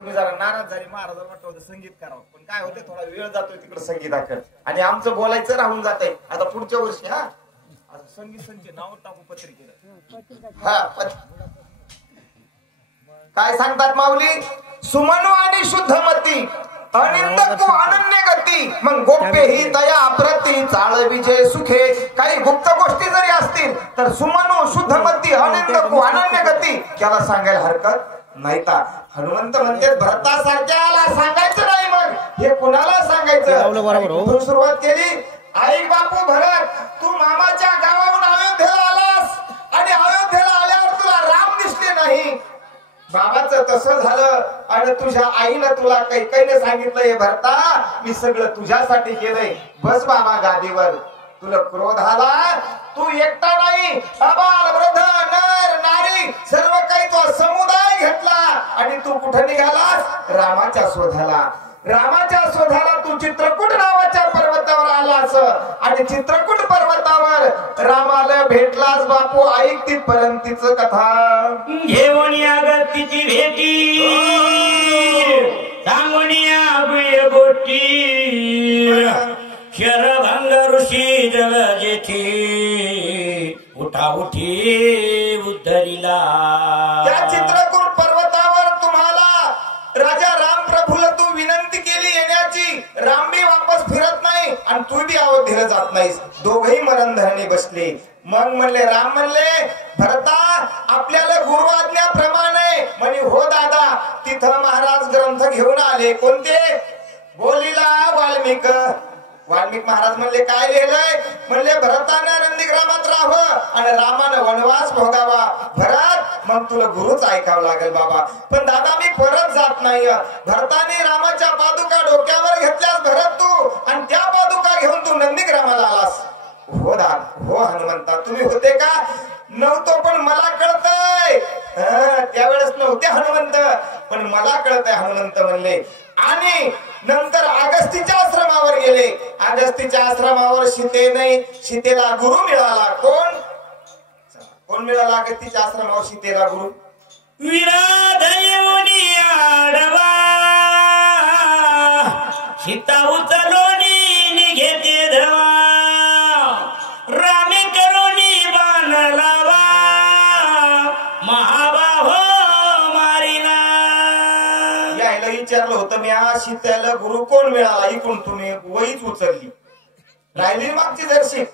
तुम्ही जरा नाराज झाली, महाराजांना वाटतं होतं संगीत करावं, पण काय होते थोडा वेळ जातोय तिकडे संगीताकडे आणि आमचं बोलायचं राहून जात आहे. आता पुढच्या वर्षी संगीत संच नाव टाकू पत्रिकेला. काय सांगतात माऊली? सुमनु आणि शुद्धमती अनिंदकू अनन्य गती मग गोप्य ही दया अप्रती चाळ विजय सुखे. काही गुप्त गोष्टी जरी असतील तर सुमनु शुद्धमती अनिंदकू अनन्य गती त्याला सांगायला हरकत नाही. का हनुमंत म्हणते भरतासारख्याला सांगायचं नाही, मग हे कुणाला सांगायचं? सुरुवात केली. आई बापू भरत, तू मामाच्या गावाहून अयोध्येला आलास आणि अयोध्येला आल्यावर तुला राम दिसले नाही. बाबाचं तसं झालं आणि तुझ्या आईनं तुला कैकेयीने सांगितलंय भरता मी सगळं तुझ्यासाठी केलंय, बस बाबा गादीवर. तुला क्रोध आला, तू एकटा नाही, अबाल वृद्ध नर नारी सर्व काही तो समुदाय घेतला आणि तू कुठे निघालास? रामाच्या शोधाला. रामाच्या शोधाला तू चित्रकूट नावाच्या पर्वतावर आलास आणि चित्रकूट पर्वतावर रामाला भेटलास. बापू ऐक तिथपर्यंतच कथा. घेऊन या तिची भेटी सांगूनिया गोष्टी शरभंग ऋषी जग जेठी उठा उठी उद्धरीला. त्या चित्रकूट पर्वतावर तुम्हाला राजा राम प्रभूला तू विनंती केली येण्याची. राम बी वापस फिरत नाही आणि तू बी अयोध्येला जात नाहीस. दोघही मरण धरणी बसले. मग म्हणले राम म्हणले भरता आपल्याला गुरु आज्ञाप्रमाणे म्हणे हो दादा. तिथं महाराज ग्रंथ घेऊन आले. कोणते? बोलीला वाल्मिक. वाल्मिक महाराज म्हणले काय लिहिलंय? म्हणले भरतानं नंदीग्रामात राहावं आणि रामानं वनवास भोगावा. भरत मग तुला गुरुच ऐकावं लागेल बाबा. पण दादा मी परत जात नाही. भरताने रामाच्या पादुका डोक्यावर घेतल्यास भरत तू आणि त्या पादुका घेऊन तू नंदीग्रामाला आलास. हो दादा, हो हनुमंता तुम्ही होते का? नव्हतो पण मला कळतंय. त्यावेळेस नव्हते हनुमंत पण मला कळतंय हनुमंत म्हणले. आणि नंतर अगस्तीच्या आश्रमावर गेले. अगस्तीच्या आश्रमावर सीतेला गुरु मिळाला. कोण मिळाला अगस्तीच्या आश्रमावर सीतेला गुरु? विराध येऊनी आडवा सीता उचलोनी निघेते धवा रामे करोनी बाण लावा महाबाहो मारिला. यायला विचारलं होतं मी सीतेला गुरु कोण मिळाला? इकडून तुम्ही वहीच उचलली राहिली मागची जर्शी.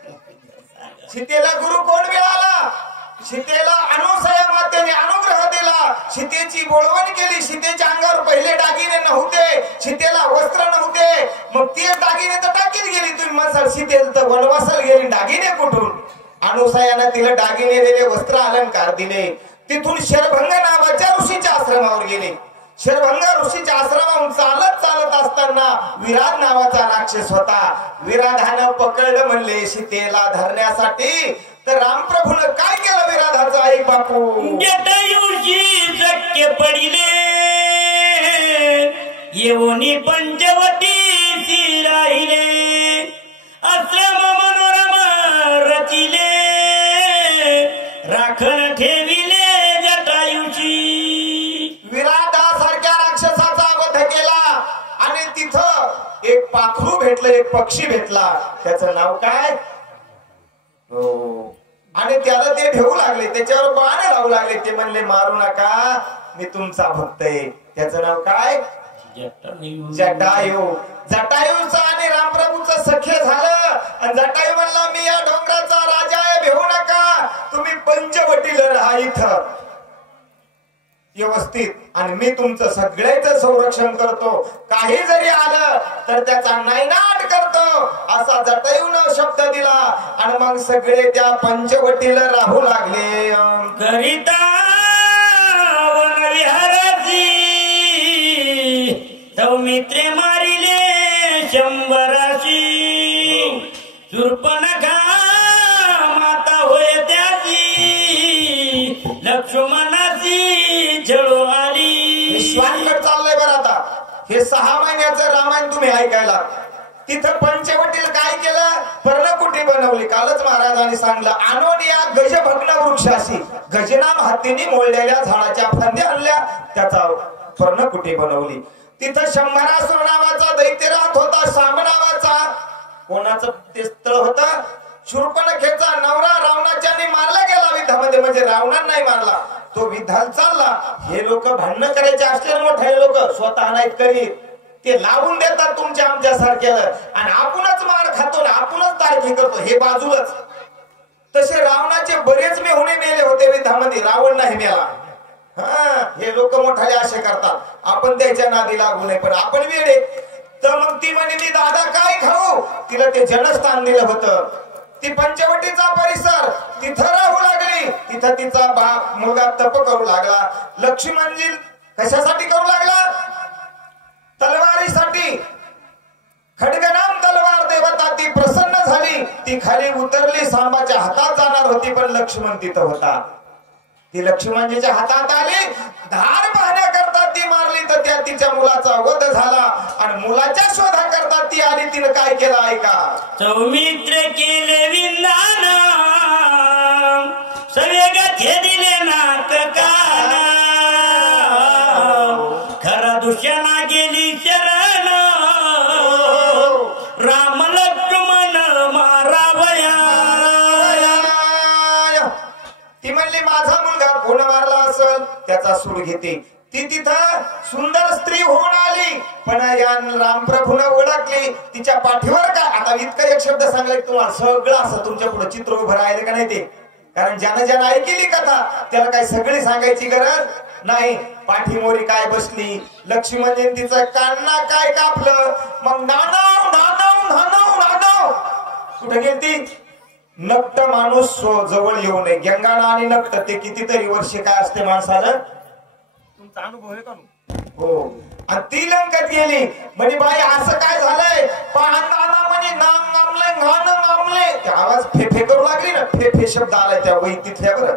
सीतेला गुरु कोण मिळाला? सीतेला अनुसया मातेने अनुग्रह दिला. सीतेची बोळवण केली. सीतेच्या अंगावर पहिले दागिने नव्हते, सीतेला वस्त्र नव्हते. मग ते दागिने तर टाकीत गेली. तुम्ही म्हणसाल सीतेला तर वनवासाला गेली, दागिने कुठून? अनुसयानं तिला दागिने दिले, वस्त्र अलंकार दिले. तिथून शरभंग नावाच्या ऋषीच्या आश्रमावर गेले. शरभंग ऋषीच्या आश्रमाहून चालत असताना विराध नावाचा राक्षस होता. विराधानं पकडलं म्हणले सीतेला धरण्यासाठी. तर रामप्रभूनं काय केलं विराधाचं? ऐक बापू. जटायुषी शक्य पडिले येऊनी पंचवटी राहिले आश्रम मनोरम रचिले राखण ठेविले जटायुषी. विराधासारख्या राक्षसाचा वध केला आणि तिथं एक पाखरू भेटलं, एक पक्षी भेटला. त्याचं नाव काय? आणि त्याला ते भेऊ लागले, त्याच्यावर बाण लावू लागले. ते म्हणले मारू नका, मी तुमचा भक्त आहे. त्याचं नाव काय? जटायू. जटायूचं आणि रामप्रभूचं सख्य झालं आणि जटायू म्हणला मी या डोंगराचा राजा आहे, भेऊ नका, तुम्ही पंचवटीला राहा इथं व्यवस्थित आणि मी तुमचं सगळ्याचं संरक्षण करतो. काही जरी आलं तर त्याचा नायनाट करतो असा जटायूनं शब्द दिला. आणि मग सगळे त्या पंचवटीला राहू लागले. करिता वनविहाराची सौमित्रे मारिले शंभराशी शूर्पणखा माता होय त्याची लक्ष्मणाची जळू आली. विश्वांकडे चाललंय बरं आता. हे 6 महिन्याचं रामायण तुम्ही ऐकायला. तिथं पंचवटीला काय केलं? पर्णकुटी बनवली. कालच महाराजांनी सांगलं आणोनिया गजभग्न वृक्षाशी गजनाम हत्तीने मोडलेल्या झाडाच्या फांद्या आणल्या, त्याचा पर्णकुटी बनवली. तिथं शंभरासुर नावाचा दैत्य राहत होता. साम नावाचा. कोणाचं ते स्थळ होतं? शूर्पणखेचा नवरा रावणाच्याने मारला गेला युद्धामध्ये, म्हणजे रावणानं नाही मारला, तो युद्धाला चालला. हे लोक भांडणं करायचे असले मोठे लोक, स्वतः नाहीत करीत, ते लावून देतात तुमच्या आमच्या सारख्याला, आणि आपणच मार खातो ना आपणच तारखी करतो, हे बाजूलाच. तसे रावणाचे बरेच मेहुणे मेले होते युद्धामध्ये, रावण नाही मेला. हे लोक मोठाले असे करतात, आपण त्याच्या नादी लागू नये, पण आपण वेडे. तर मग ती म्हणे मी दादा काय खाऊ, तिला ते जनस्थान दिलं होतं. ती पंचवटीचा परिसर, तिथं राहू लागली. तिथं तिचा मुलगा तप करू लागला. लक्ष्मणजी कशासाठी करू लागला? तलवारीसाठी. खडगनाम तलवार देवता ती प्रसन्न झाली. ती खाली उतरली, सांबाच्या हातात जाणार होती, पण लक्ष्मण तिथं होता. ती लक्ष्मणजीच्या हातात आली, धार पाहण्याकरता ती मारली, तर त्या तिच्या मुलाचा वध झाला. आणि मुलाच्या शोधा करता ती आली. तिनं काय केलं ऐका. सौमित्र केले विंदान, सवेग दिले नाक काना, खरा दुष्यना गेली शरण, राम लक्ष्मण मारावया. ती म्हणली माझा मुलगा कोण मारला असेल त्याचा सूड घेते. ती तिथं सुंदर स्त्री होऊन आली, पण या रामप्रभूनं ओळखली. तिच्या पाठीवर का आता इतका एक शब्द सांगला तुम्हाला सगळं असं तुमच्या पुढे चित्र उभं राहिलं का नाही ते, कारण ज्यानं ज्यानं ऐकली कथा त्याला काही सगळी सांगायची गरज नाही. पाठीमोरी काय बसली, लक्ष्मणजी तिचं कान्ना काय कापलं, मग नानव नानव नानव नानव कुठे गेली ती. नक्ट माणूस जवळ येऊ नये. गंगाना आणि नक्ट ते कितीतरी वर्षे काय असते माणसाला, तुमचा अनुभव आहे का? हो. आणि ती लंकेत गेली. म्हणे बाई असं काय झालंय, पाहताना म्हणे नाम नामले घाण नामले, ते आवाज फेफे करू लागली ना, फेफे शब्द आलाय त्या वही तिथल्यावर.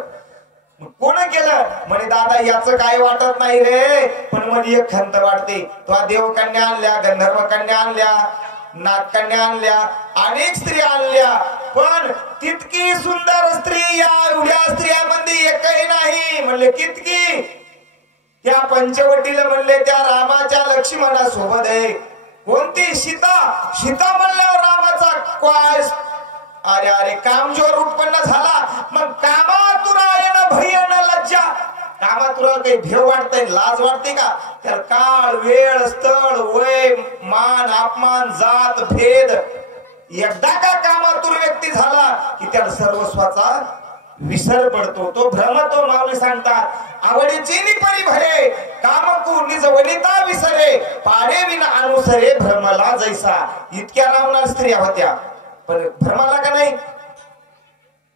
कोण केलं? म्हणे दादा याचं काय वाटत नाही रे, पण म्हणे एक खंत वाटते. तो देवकन्या आणल्या, गंधर्व कन्या आणल्या, नागकन्या आणल्या, अनेक स्त्रिया आणल्या, पण तितकी सुंदर स्त्री या एवढ्या स्त्रियांमध्ये एकही नाही. म्हणले कितकी? त्या पंचवटीला म्हणले त्या रामाच्या लक्ष्मणा सोबत आहे. कोणती? सीता. सीता म्हणल्यावर रामाचा काय, अरे अरे कामजोर उत्पन्न झाला. मग कामातुरायन भयन लज्जा, कामातुरा काही भेव वाटतंय, लाज वाटते का? त्याला काळ वेळ स्थळ वय मान अपमान जात भेद, एकदा का कामातुर व्यक्ती झाला की त्याला सर्वस्वाचा विसर पडतो. तो भ्रम तो माऊली सांगतात, आवडीची निपरी भरे कामकू निज वनिता विसरे, पाडे विना अनुसरे भ्रमला जैसा. इतक्या रावणार स्त्रिया होत्या, पण भ्रमाला का नाही.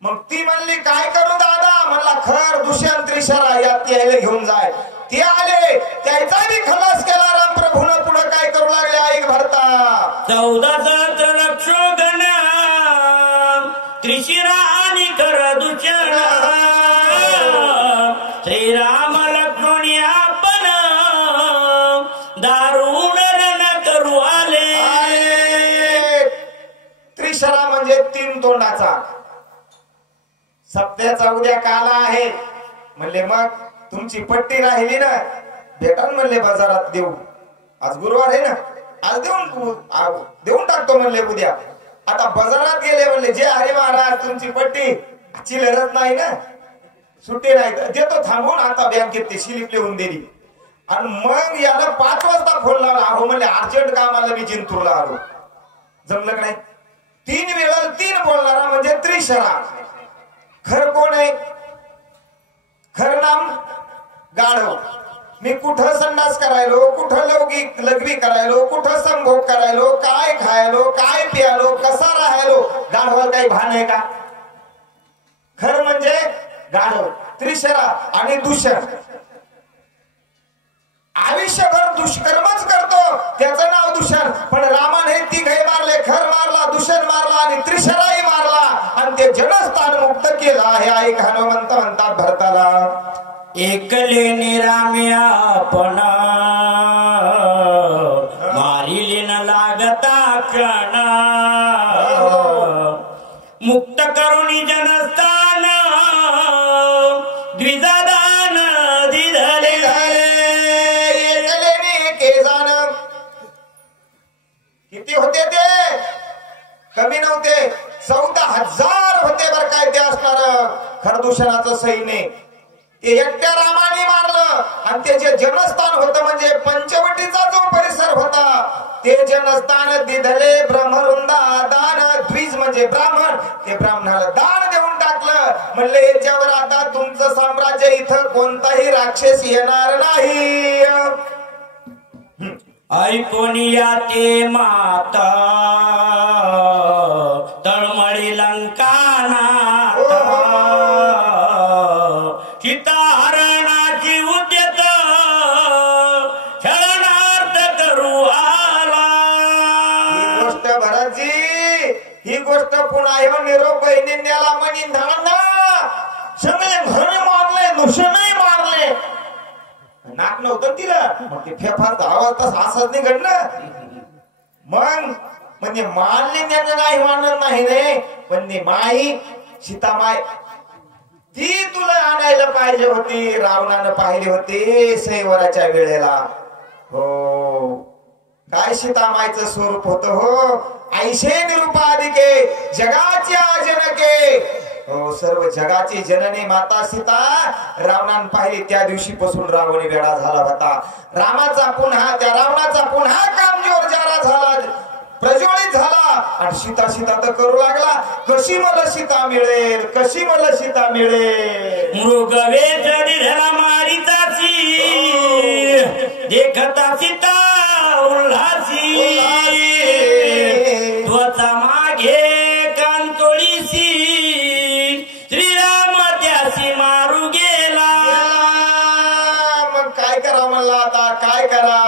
मग ती म्हणली काय करू दादा? म्हणला खर दुष्यंत त्रिशरा यात यायला घेऊन जाय. ते आले, त्याचा बी खलास केला रामप्रभून. पुढे काय करू लागले ऐक भरता. 14 सहस्र लक्षोगण त्रिशिरा आणि कर दुष्यण, श्रीराम लक्ष्मण आपण दारुण रण करू आले. त्रिशरा म्हणजे 3 तोंडाचा. सप्त्याचा उद्या काला आहे म्हणले, मग तुमची पट्टी राहिली ना, भेटा म्हणले बाजारात देऊ. आज गुरुवार आहे ना, आज देऊन टाकतो म्हणले उद्या. आता बाजारात गेले म्हणले, जे हरे महाराज तुमची पट्टी चिल्लरच नाही ना, सुट्टी नाही, देतो थांबून. आता बँकेत ते शिलीप लिहून दिली. आणि मग याला 5 वाजता फोन लावला. अहो म्हणले अर्जंट कामाला मी जिंतूरला आलो. जमलं नाही. 3 वेळा 3 बोलणारा म्हणजे त्रिशरा. खर कोण आहे? खर नाम गाढव. मी कुठं संडास करायलो, कुठं लघवी करायलो, कुठं संभोग करायलो, काय खायलो, काय पियालो, कसा राहायलो, गाढवाला काही भान आहे का? खर म्हणजे गाढव. त्रिशरा आणि दूषण, आयुष्यभर दुष्कर्मच करतो, त्याचं नाव दूषण. पण रामाने 3 मारले, खर मारला, दूषण मारला आणि त्रिशराही मारला, आणि ते जनस्थान मुक्त केलं आहे. ऐक हनुमंत म्हणतात भरताला, एकले निराम्या आपण मारिले न लागता क्षण, मुक्त करुणी जनस्थान द्विजादान दिधले. किती होते ते? कमी नव्हते, 14,000 होते बर काय ते असणार खरदूषणाचं सैन्य. ते एकट्या रामाने मारलं. आणि ते जे जनस्थान होतं म्हणजे पंचवटीचा जो परिसर होता ते जनस्थान दिधले ब्रह्मवृंदा दान द्विज म्हणजे ब्राह्मण. ते ब्राह्मणाला दान देऊन टाकलं. म्हणले याच्यावर आता तुमचं साम्राज्य इथं कोणताही राक्षस येणार नाही. ऐकून या ते माता तळमळी लंकाना सीताहरणाची उद्यत क्षणार्थ करू आला. ही गोष्ट भरतजी, ही गोष्ट पुन्हा येऊन निरोप बहिणींना म्हणी धांना सगळे घरी मारले, नुसरही मारले. नाक नव्हतं तिला, मग ते फेफार आवाज तसा असंच नाही घडलं. मग म्हणजे मानले त्यांना नाही मानत नाही रे, पण ती माई सीतामाय ती तुला आणायला पाहिजे होती. रावणानं पाहिली होती सैवराच्या वेळेला. हो काय सीतामाईचं स्वरूप होत हो. ऐशे निरुपाधिके जगाची जनके. हो सर्व जगाची जननी माता सीता रावणानं पाहिली त्या दिवशीपासून रावणी वेडा झाला होता. रामाचा पुन्हा त्या रावणाचा पुन्हा कामजोर जरा झाला, प्रज्वलित झाला. आणि सीता सीता तर करू लागला, कशी मला सीता मिळेल, कशी मला सीता मिळेल. मृगवेश निधला मारिताची देखता सीता उल्हासी. त्वचा मागे कांतोळीसी श्रीराम त्यासी मारू गेला. मग काय करा म्हणला आता, काय करा.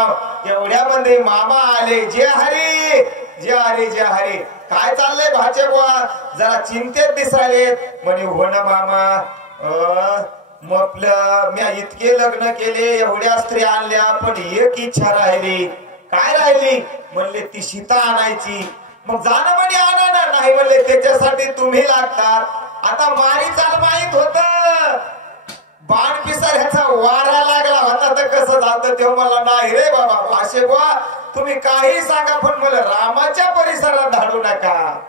एवढ्यामध्ये मामा आले. जे हरी जे हरी जे हरी. काय चाललंय भाचे बुवा, जरा चिंतेत दिसायलेत. म्हणे हो ना मामा, म्हटलं मी इतके लग्न केले, एवढ्या स्त्रिया आणल्या, पण एक इच्छा राहिली. काय राहिली म्हणले, ती सीता आणायची. मग जाणं म्हणे आणा ना. नाही म्हणले त्याच्यासाठी तुम्ही लागतात. आता मारी चाल माहित होत, बाण पिसार ह्याचा वारा लागला होता तर कसं झालं तेव्हा मला नाही रे बाबा भाषे बुवा, तुम्ही काही सांगा पण मला रामाच्या परिसराला धाडू नका.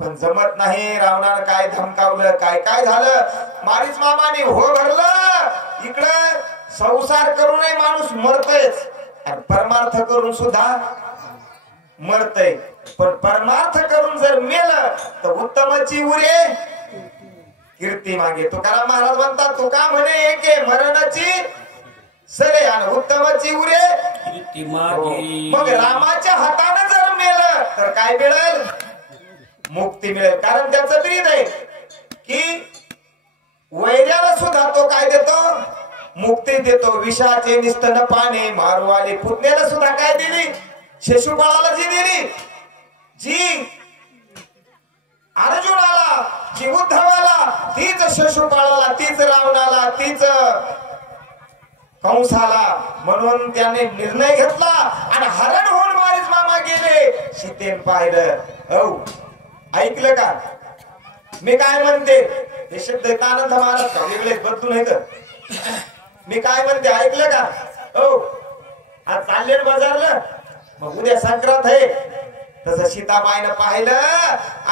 पण जमत नाही. रावणानं काय धमकावलं, काय काय झालं. मारीच मामाने हो भरलं. इकडं संसार करूनही माणूस मरतयच आणि परमार्थ करून सुद्धा मरतय. पण परमार्थ करून जर मेलं तर उत्तमची उरे कीर्ती मागे. तुकाराम महाराज म्हणतात, तुका म्हणे एके मरणाची सरे आणि उत्तमची उरे कीर्ती मागे. मग रामाच्या हाताने जर मेलं तर काय मिळेल, मुक्ती मिळेल. कारण त्याचं ब्रीद आहे की वैर्याला सुद्धा तो काय देतो, मुक्ती देतो. विषाचे निस्तन पाने मारू आले. पुतण्याला सुद्धा काय दिली, शिशुपाळाला जी दिली, जी अर्जुनाला, जी उद्धवाला, तीच शिशुपाळाला, तीच रावणाला, तीच कंसाला. म्हणून त्याने निर्णय घेतला आणि हरण होऊन मारीच मामा गेले. सीतेन पाहिलं. हो ऐकलं का मी काय म्हणते, हे शब्द आनंद महाराज का वेगळे बदलून येत. मी काय म्हणते ऐकलं का. हो आज चालले बाजारला, मग उद्या संक्रांत आहे. तसं सीतामाईनं पाहिलं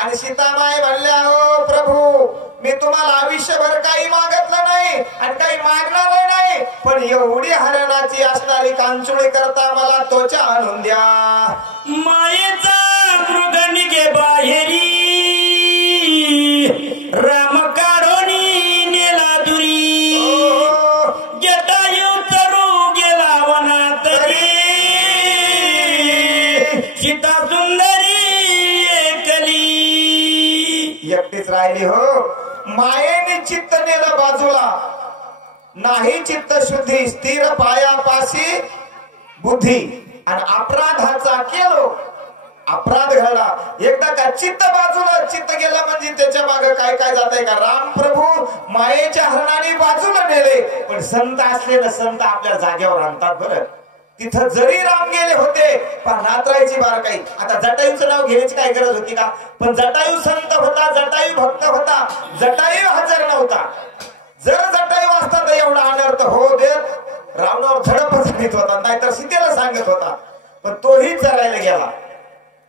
आणि सीतामाई म्हणल्या, हो प्रभू मी तुम्हाला आयुष्यभर काही मागितलं नाही आणि काही मागणार नाही, पण एवढी हरणाची असणारी कांचुळी करता मला त्वचा आणून द्या. मायेचा मृग निघे बाहेरी राम काढोनी नेला दुरी. जटायू तरू गेला वनात रे सीता सुंदरी एकली. एकटीच राहिली हो. मायेने चित्त नेलं बाजूला, नाही चित्त शुद्धी स्थिर पायापाशी बुद्धी. आणि अपराधाचा केलो, अपराध घडला एकदा का चित्त बाजूला, चित्त गेला म्हणजे त्याच्या मागे काय काय जात आहे का. राम प्रभू मायेच्या हरणाने बाजूला नेले, पण संत असलेलं संत आपल्या जागेवर आणतात. बरं तिथं जरी राम गेले होते पण नातरायची बार काही. आता जटायूचं नाव घेण्याची काय गरज होती का. पण जटायू संत होता, जटायू भक्त होता, जटायू हजर नव्हता. जर जटायू असता तर एवढा अनर्थ हो देत रावणावर झडपच घेत होता, नाहीतर सीतेला सांगत होता. पण तोही चरायला गेला.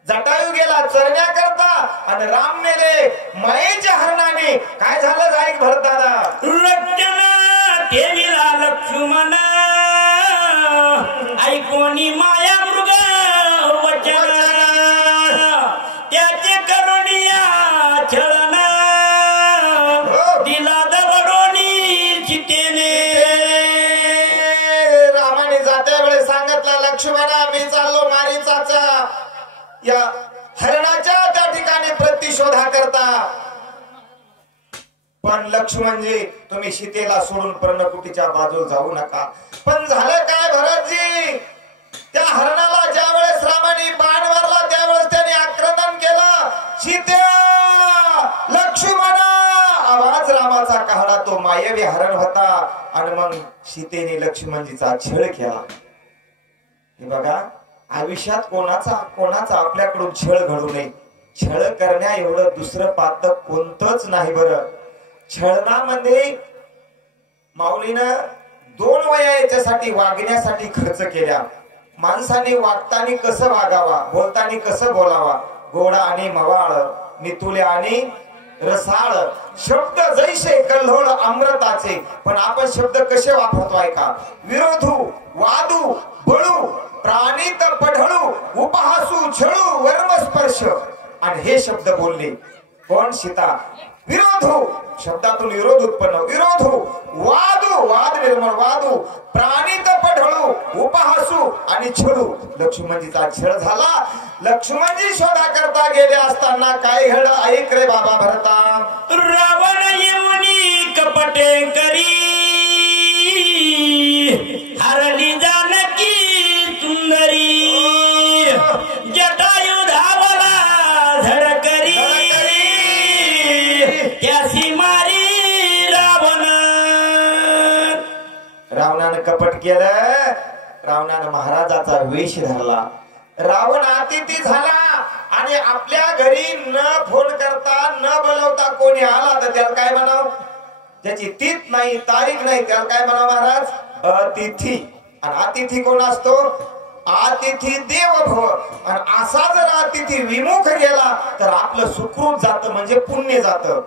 जटायू गेला चरण्या करता आणि राम नेले मायेच्या हरणाने. काय झालं जाईक भरत दादा? रचना ठेविला लक्ष्मण ऐकोनी माया मृग वचन त्याचे करुणिया छळन दिला दगडोनी चितेने. रामाने जात्या वेळेस सांगितलं लक्ष्मणा मी चाललो मारीचाचा या हरणाच्या त्या ठिकाणी प्रतिशोधा करता. पण लक्ष्मणजी तुम्ही सीतेला सोडून पर्णकुटीच्या बाजूला जाऊ नका. पण झालं काय भरतजी? त्या हरणाला ज्या वेळेस रामाने बाण मारला त्यावेळेस त्याने आक्रमण केलं. सीत्या लक्ष्मणा आवाज रामाचा काढला. तो मायवी हरण होता आणि मग सीतेने लक्ष्मणजीचा छळ केला. हे बघा आयुष्यात कोणाचा आपल्याकडून छळ घडू नये. छळ करण्या एवढं दुसरं पातक कोणतंच नाही. बरं छळणामध्ये माऊलीनं 2 वया याच्यासाठी वागण्यासाठी खर्च केल्या. माणसाने वागताना कसं वागावा, बोलताना कसं बोलावा. गोडा आणि मवाळ, नितुल्या आणि रसाळ, शब्द जैसे कल्होळ अमृताचे. पण आपण शब्द कसे वापरतोय का? विरोधू, वादू, बळू, प्राणित पढळू, उपहासू, छळू, वर्मस्पर्श. आणि हे शब्द बोलले कोण? सीता. विरोधू शब्दातून विरोध उत्पन्न, विरोधू, वादू वाद निर्माण, वादू, प्राणित पढळू, उपहासू आणि छळू. लक्ष्मणजीचा छळ झाला. लक्ष्मणजी शोधा करता गेले असताना काय घडलं ऐक रे बाबा भरता. रावण येऊनी कपटे करी हरली जानकी सुंदरी जटायू धावला धडकरी त्यासी मारी रावण. रावणानं कपट केलं. रावणानं महाराजाचा वेश धरला. रावण अतिथी झाला आणि आपल्या घरी न फोन करता न बोलवता कोणी आला तर त्याला काय म्हणाव? ज्याची तीत नाही तारीख नाही त्याला काय म्हणाव महाराज? अतिथी. आणि अतिथी कोण असतो? अतिथी देव भव. आणि असा जर अतिथी विमुख गेला तर आपलं सुकृत जातं म्हणजे पुण्य जातं.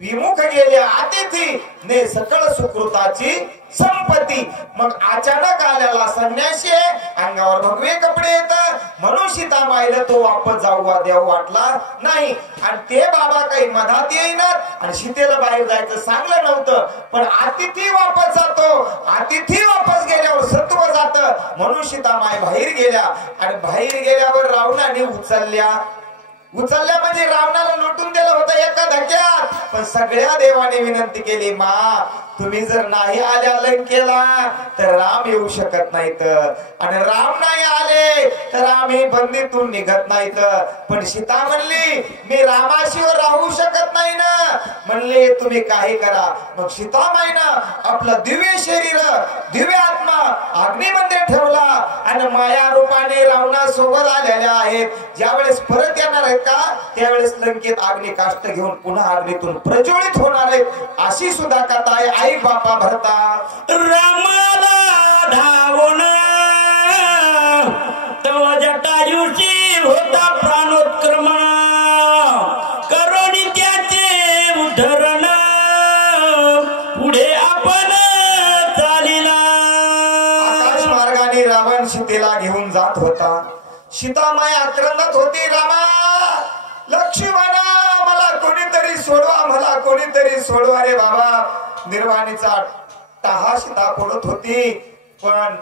विमुख गेले अतिथी ने सकळ सुकृताची संपत्ती. मग अचानक आलेला संन्यासी अंगावर भगवे कपडे येतात म्हणून सीता मायला तो वापस जाऊ देव वाटला नाही. आणि ते बाबा काही मधात येईनात आणि सीतेला बाहेर जायचं सांगलं नव्हतं. पण अतिथी वापस जातो. अतिथी वापस गेल्यावर सत्व जात म्हणून सीता माय बाहेर गेल्या. आणि बाहेर गेल्यावर रावणाने उचलल्या म्हणजे रावणाला लुटून दिलं होतं एका धक्क्यात. पण सगळ्या देवाने विनंती केली मा तुम्ही जर नाही आल्या लंकेला तर राम येऊ शकत नाहीत. आणि राम नाही आले तर आम्ही बंदीतून निघत नाहीत. पण सीता म्हणली मी रामाशिवाय राहू शकत नाही ना. म्हणले तुम्ही काही करा. मग सीतामाईनं आपलं दिव्य शरीर दिव्य आत्मा अग्निमध्ये ठेवला आणि माया रूपाने रावणासोबत आलेल्या आहेत. ज्यावेळेस परत येणार आहेत का त्यावेळेस लंकेत अग्नी काष्ट घेऊन पुन्हा अग्नीतून प्रज्वलित होणार आहेत. अशी सुद्धा कथा आहे. आई बापा भरता रामाला धावून तव जटायूची होता प्राणोत्क्रमण करोनी त्याचे उद्धरण पुढे आपण चालिला. आकाश मार्गाने रावण सीतेला घेऊन जात होता. सीतामाई आक्रंदत होती. रामा लक्ष्मणा मला कोणीतरी सोडवा, मला कोणीतरी सोडवा रे बाबा. निर्वाणीचा टाहा सीता फोडत होती पण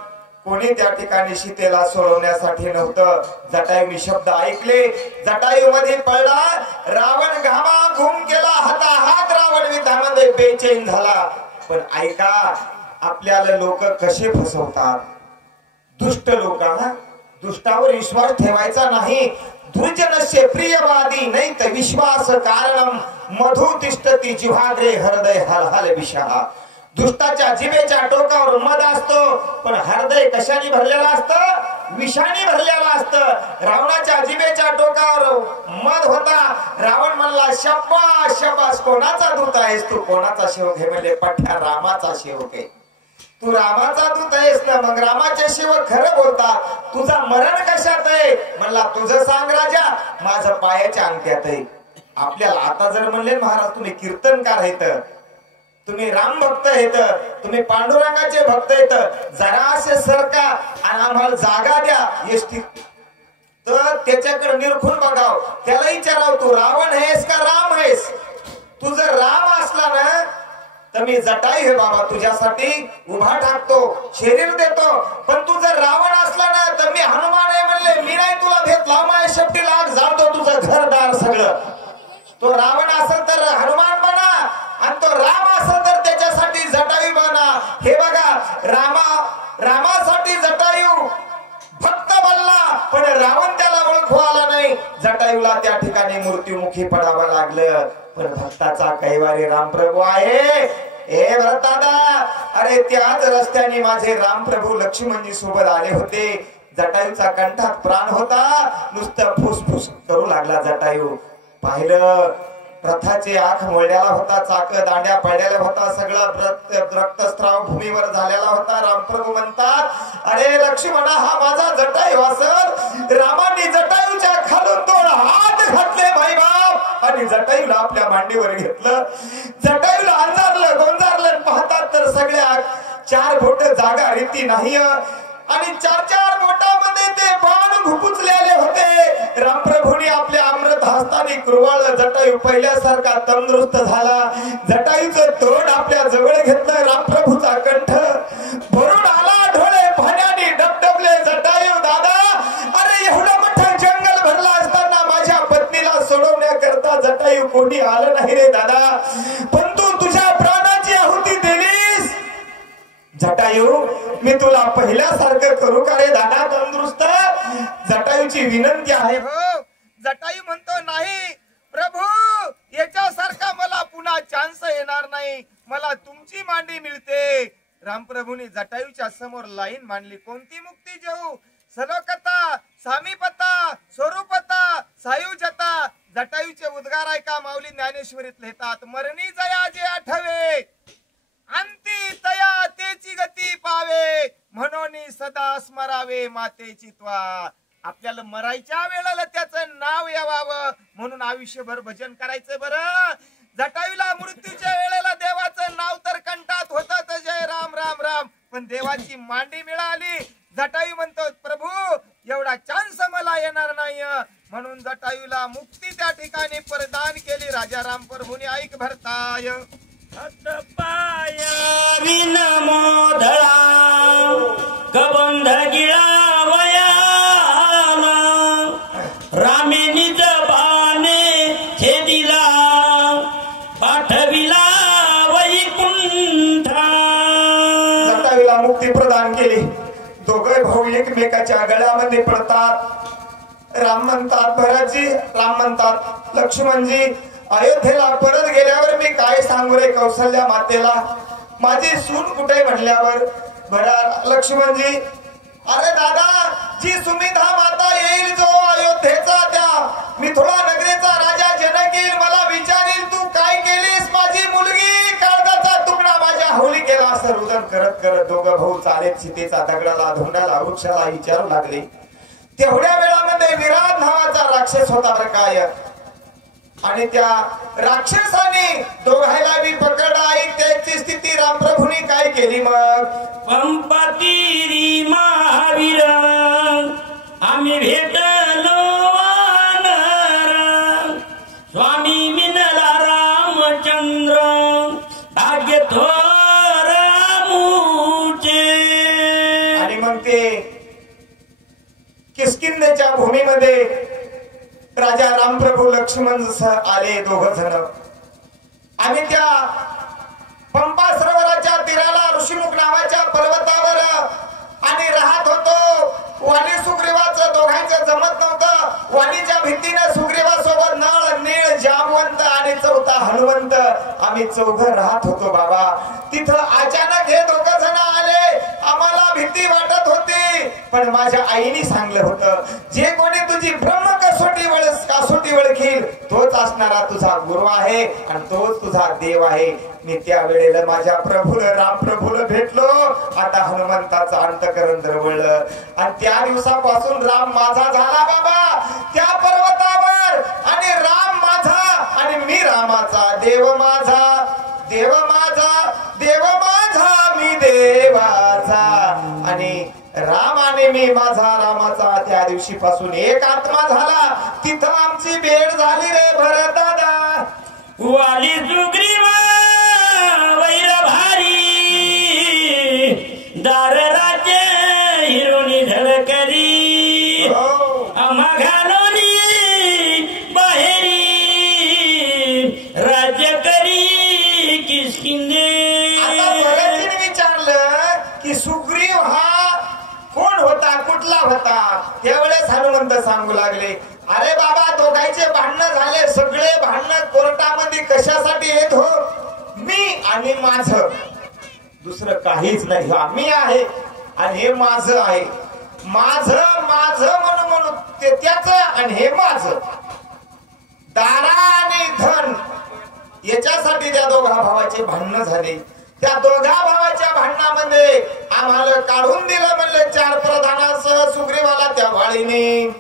कोणी त्या ठिकाणी सीतेला सोडवण्यासाठी नव्हतं. जटायूने शब्द ऐकले. जटायू मध्ये पडला. रावण घामाघूम केला. हाताहात रावण युद्धामध्ये बेचैन झाला. पण ऐका आपल्याला लोक कसे फसवतात. दुष्ट लोक. दुष्टावर विश्वास ठेवायचा नाही. दुर्जनस्य प्रियवादी नाही तर विश्वास कारणम मधु तिष्ठती जिव्हाग्रे हृदय हलहल विषहा. दुष्टाच्या जिभेच्या टोकावर मध असतो पण हृदय कशाने भरलेला असतं? विषाने भरलेला असतं. रावणाच्या जिभेच्या टोकावर मध होता. रावण म्हणला शब्बास शब्बास कोणाचा दूत आहेस तू? कोणाचा सेवक आहे? म्हणले पठ्या रामाचा सेवक आहे. तू रामाचा दूत आहेस ना, मग रामाच्या शिव खरं बोलतात. तुझा मरण कशात आहे? म्हणला तुझं सांग राजा. माझं पायाच्या अंगठ्यात आहे. आपल्याला आता जर म्हणले महाराज तुम्ही कीर्तनकार आहेत, तुम्ही राम भक्त आहेत, तुम्ही पांडुरंगाचे भक्त आहेत, जरा असे सरका आणि आम्हाला जागा द्या एसटी, तर त्याच्याकडे निरखून बघाव. त्याला विचाराव तू रावण आहेस का राम आहेस? तू जर राम असला ना तर मी जटायू हे बाबा तुझ्यासाठी उभा टाकतो, शरीर देतो. पण तू जर रावण असला ना तर मी हनुमान आहे म्हणले, मी नाही तुला भेट लाव, माझ्या शेपटी लाग जातो तुझं घरदार सगळं. तो रावण असेल तर हनुमान बना आणि तो राम असेल तर त्याच्यासाठी जटायू बना. हे बघा रामासाठी जटायू भक्त बनला, पण रावण त्याला ओळखू आला नाही. जटायूला त्या ठिकाणी मृत्युमुखी पडावं लागलं. पण भक्ताचा कैवारी रामप्रभू आहे. हे भरतादा, अरे त्याच रस्त्याने माझे रामप्रभू लक्ष्मणजी सोबत आले होते. जटायूचा कंठात प्राण होता, नुसतं फुसफुस करू लागला जटायू. पाहिलं रथाचे आख मोडलेला होता, चाक दांड्या पडलेला होता, सगळा रक्तस्राव भूमीवर झालेला होता. रामप्रभू म्हणतात, अरे लक्ष्मणा हा माझा जटायू असल. रामाने जटायूच्या खालून 2 हात घातले भाई बाप आणि जटायूला आपल्या मांडीवर घेतलं. जटायूला अंजारलं गोंजारलं. पाहतात तर सगळ्या 4 बोट जागा रीती नाही आणि 4 बोटामध्ये ते बाण घुपुचलेले होते. रामप्रभूंनी आपल्या अमृत हस्ताने कुरवाळ जटायू पहिल्यासारखा तंदुरुस्त झाला. जटायूचं तोंड आपल्या जवळ घेतलं. रामप्रभूचा कंठ भरून आला, डोळे पाण्याने डबडबले. जटायू दादा, अरे एवढं मोठं जंगल भरलं असताना माझ्या पत्नीला सोडवण्याकरता जटायू कोणी आलं नाही रे दादा, पण तू तुझ्या प्राणाची आहुती दिलीस. जटायू मी तुला पहिल्यासारखं करू का रे दादा तंदुरुस्त? जटायूची विनंती आहे. हो, जटायू म्हणतो नाही प्रभू, याच्यासारखा मला पुन्हा चान्स येणार नाही, मला तुमची मांडी मिळते. रामप्रभूंनी जटायूच्या समोर लाईन मांडली. कोणती मुक्ती जेऊ? सलोकता, सामीपता, स्वरूपता, सायुजता. जटायूचे उद्गार ऐका माऊली ज्ञानेश्वरीत लिहितात. मरणी जया जे आठवे, अंती तया तेची गती पावे, म्हणून सदा स्मरावे मातेची त्वा. आपल्याला मरायच्या वेळेला त्याचं नाव यावावं म्हणून आयुष्यभर भजन करायचं. बरं, जटायूला मृत्यूच्या वेळेला देवाचं नाव तर कंठात होतं, जय राम राम राम, पण देवाची मांडी मिळाली. जटायू म्हणतो प्रभू एवढा चान्स मला येणार नाही, म्हणून जटायूला मुक्ती त्या ठिकाणी प्रदान केली राजा राम प्रभूने. ऐक भरताय पाया विनमोधळा कबंध गिळावया रामे निज बाणे छेदिला पाठविला वैकुंठा. जटायूला मुक्ती प्रदान केली. दोघे भाऊ एकमेकाच्या गळ्यामध्ये पडतात. राम म्हणतात भरतजी, राम म्हणतात लक्ष्मणजी, अयोध्येला परत गेल्यावर मी काय सांगू रे कौशल्या मातेला, माझी सून कुठे म्हणल्यावर. बरं लक्ष्मणजी, अरे दादा जी सुमिधा माता येईल जो अयोध्येचा, त्या मिथिला नगरीचा राजा जनक येईल, मला विचारील तू काय केलीस माझी मुलगी, काळजाचा तुकडा माझ्या हौली केला. असं रुदन करत करत दोघं भाऊ चालेत सीतेचा दगडाला धोंडाला वृक्षाला विचारू लागले. तेवढ्या वेळामध्ये विराट नावाचा राक्षस होता बरं काय, आणि त्या राक्षसाने दोघायला बी पकडा. ऐक त्याची स्थिती रामप्रभूंनी काय केली मग. पंपातीरी महावीर आम्ही भेटलो स्वामी मिनला रामचंद्र भाग्य थोर मुचे. आणि मग ते किष्किंधेच्या भूमीमध्ये राजा रामप्रभू लक्ष्मण आले दोघ जण. आम्ही त्या पंपा सरोवराच्या तीराला ऋषीमुख नावाच्या पर्वतावर आणि राहत होतो. वाणी सुग्रीवाचं दोघांचं जमत नव्हतं. वाणीच्या भीतीनं सुग्रीवासोबत नळ नीळ जामवंत आणि चौथा हनुमंत आम्ही 4 राहत होतो बाबा. तिथं अचानक हे 2 जण आले. आम्हाला भीती वाटत होती, पण माझ्या आईने सांगलं होतं, जे कोणी तुझी ब्रह्म कासोटी ओळखील तोच असणारा तुझा गुरु आहे आणि तोच तुझा देव आहे. मी त्या वेळेला माझ्या प्रभूला राम प्रभूला भेटलो. आता हनुमंताचं अंतकरण दरवळलं आणि त्या दिवसापासून राम माझा झाला बाबा त्या पर्वतावर. आणि राम माझा आणि मी रामाचा. देव माझा देव माझा देव माझा मी देवाचा. आणि राम आणि मी माझा रामाचा. त्या दिवशी पासून एक आत्मा झाला. तिथं आमची भेट झाली रे भरत दादा. वाली सुग्रीवा वैर भारी दार राज्य हिरोनी झळकरी आम्हा घालोनी बाहेरी राज्य करी किसकिंदे. आता भरतीने विचारलं की सुग्रीव हा कोण होता, कुठला होता. त्यावेळेस हनुमंत सांगू लागले, अरे बाबा दोघांचे भांडणं झाले. सगळे भांडणं कोर्टामध्ये कशासाठी येत हो, मी आणि माझं, दुसरं काहीच नाही. हा मी आहे आणि हे माझं आहे. माझं माझं म्हणून ते त्याच आणि हे माझं. दारा आणि धन याच्यासाठी त्या दोघा भावाचे भांडणं झाले. त्या दोघा भावाच्या भांडणामध्ये आम्हाला काढून दिलं म्हणले 4 प्रधानासह सुग्रीवाला त्या वाळीने.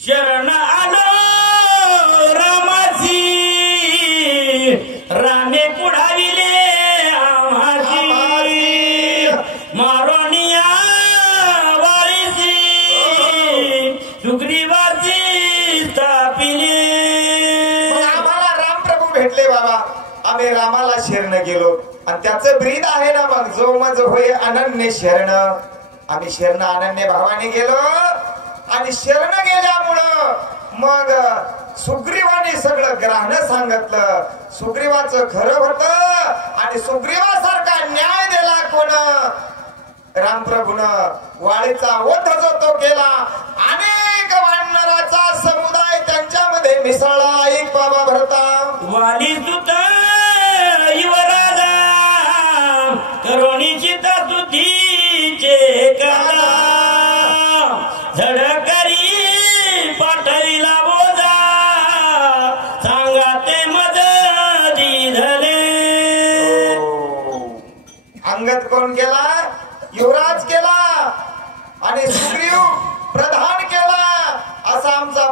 शरण आलो रामाची रामे पुढाविले आम्हाची मारोनिया वाळीची सुग्रीवाची स्थापिले. आम्हाला रामप्रभू भेटले बाबा. आम्ही रामाला शरण गेलो आणि त्याचं ब्रीद आहे ना मग जो मज होय अनन्य शरण. आम्ही शरण अनन्य भावाने गेलो आणि शरण गेल्यामुळं मग सुग्रीवाने सगळं ग्रहण सांगितलं. सुग्रीवाचं खरं होत आणि सुग्रीवासारखा न्याय दिला कोण, रामप्रभून. वाळीचा वध जो तो केला. अनेक वानराचा समुदाय त्यांच्यामध्ये मिसळला. ऐक बाबा भरता. वाली सुत युवराजा करुणीची तुझीचे काला झडकरी पाठविला बोजा सांगा ते मदती झाले. अंगद कोण केला, युवराज केला आणि सुग्रीव प्रधान केला. असा आमचा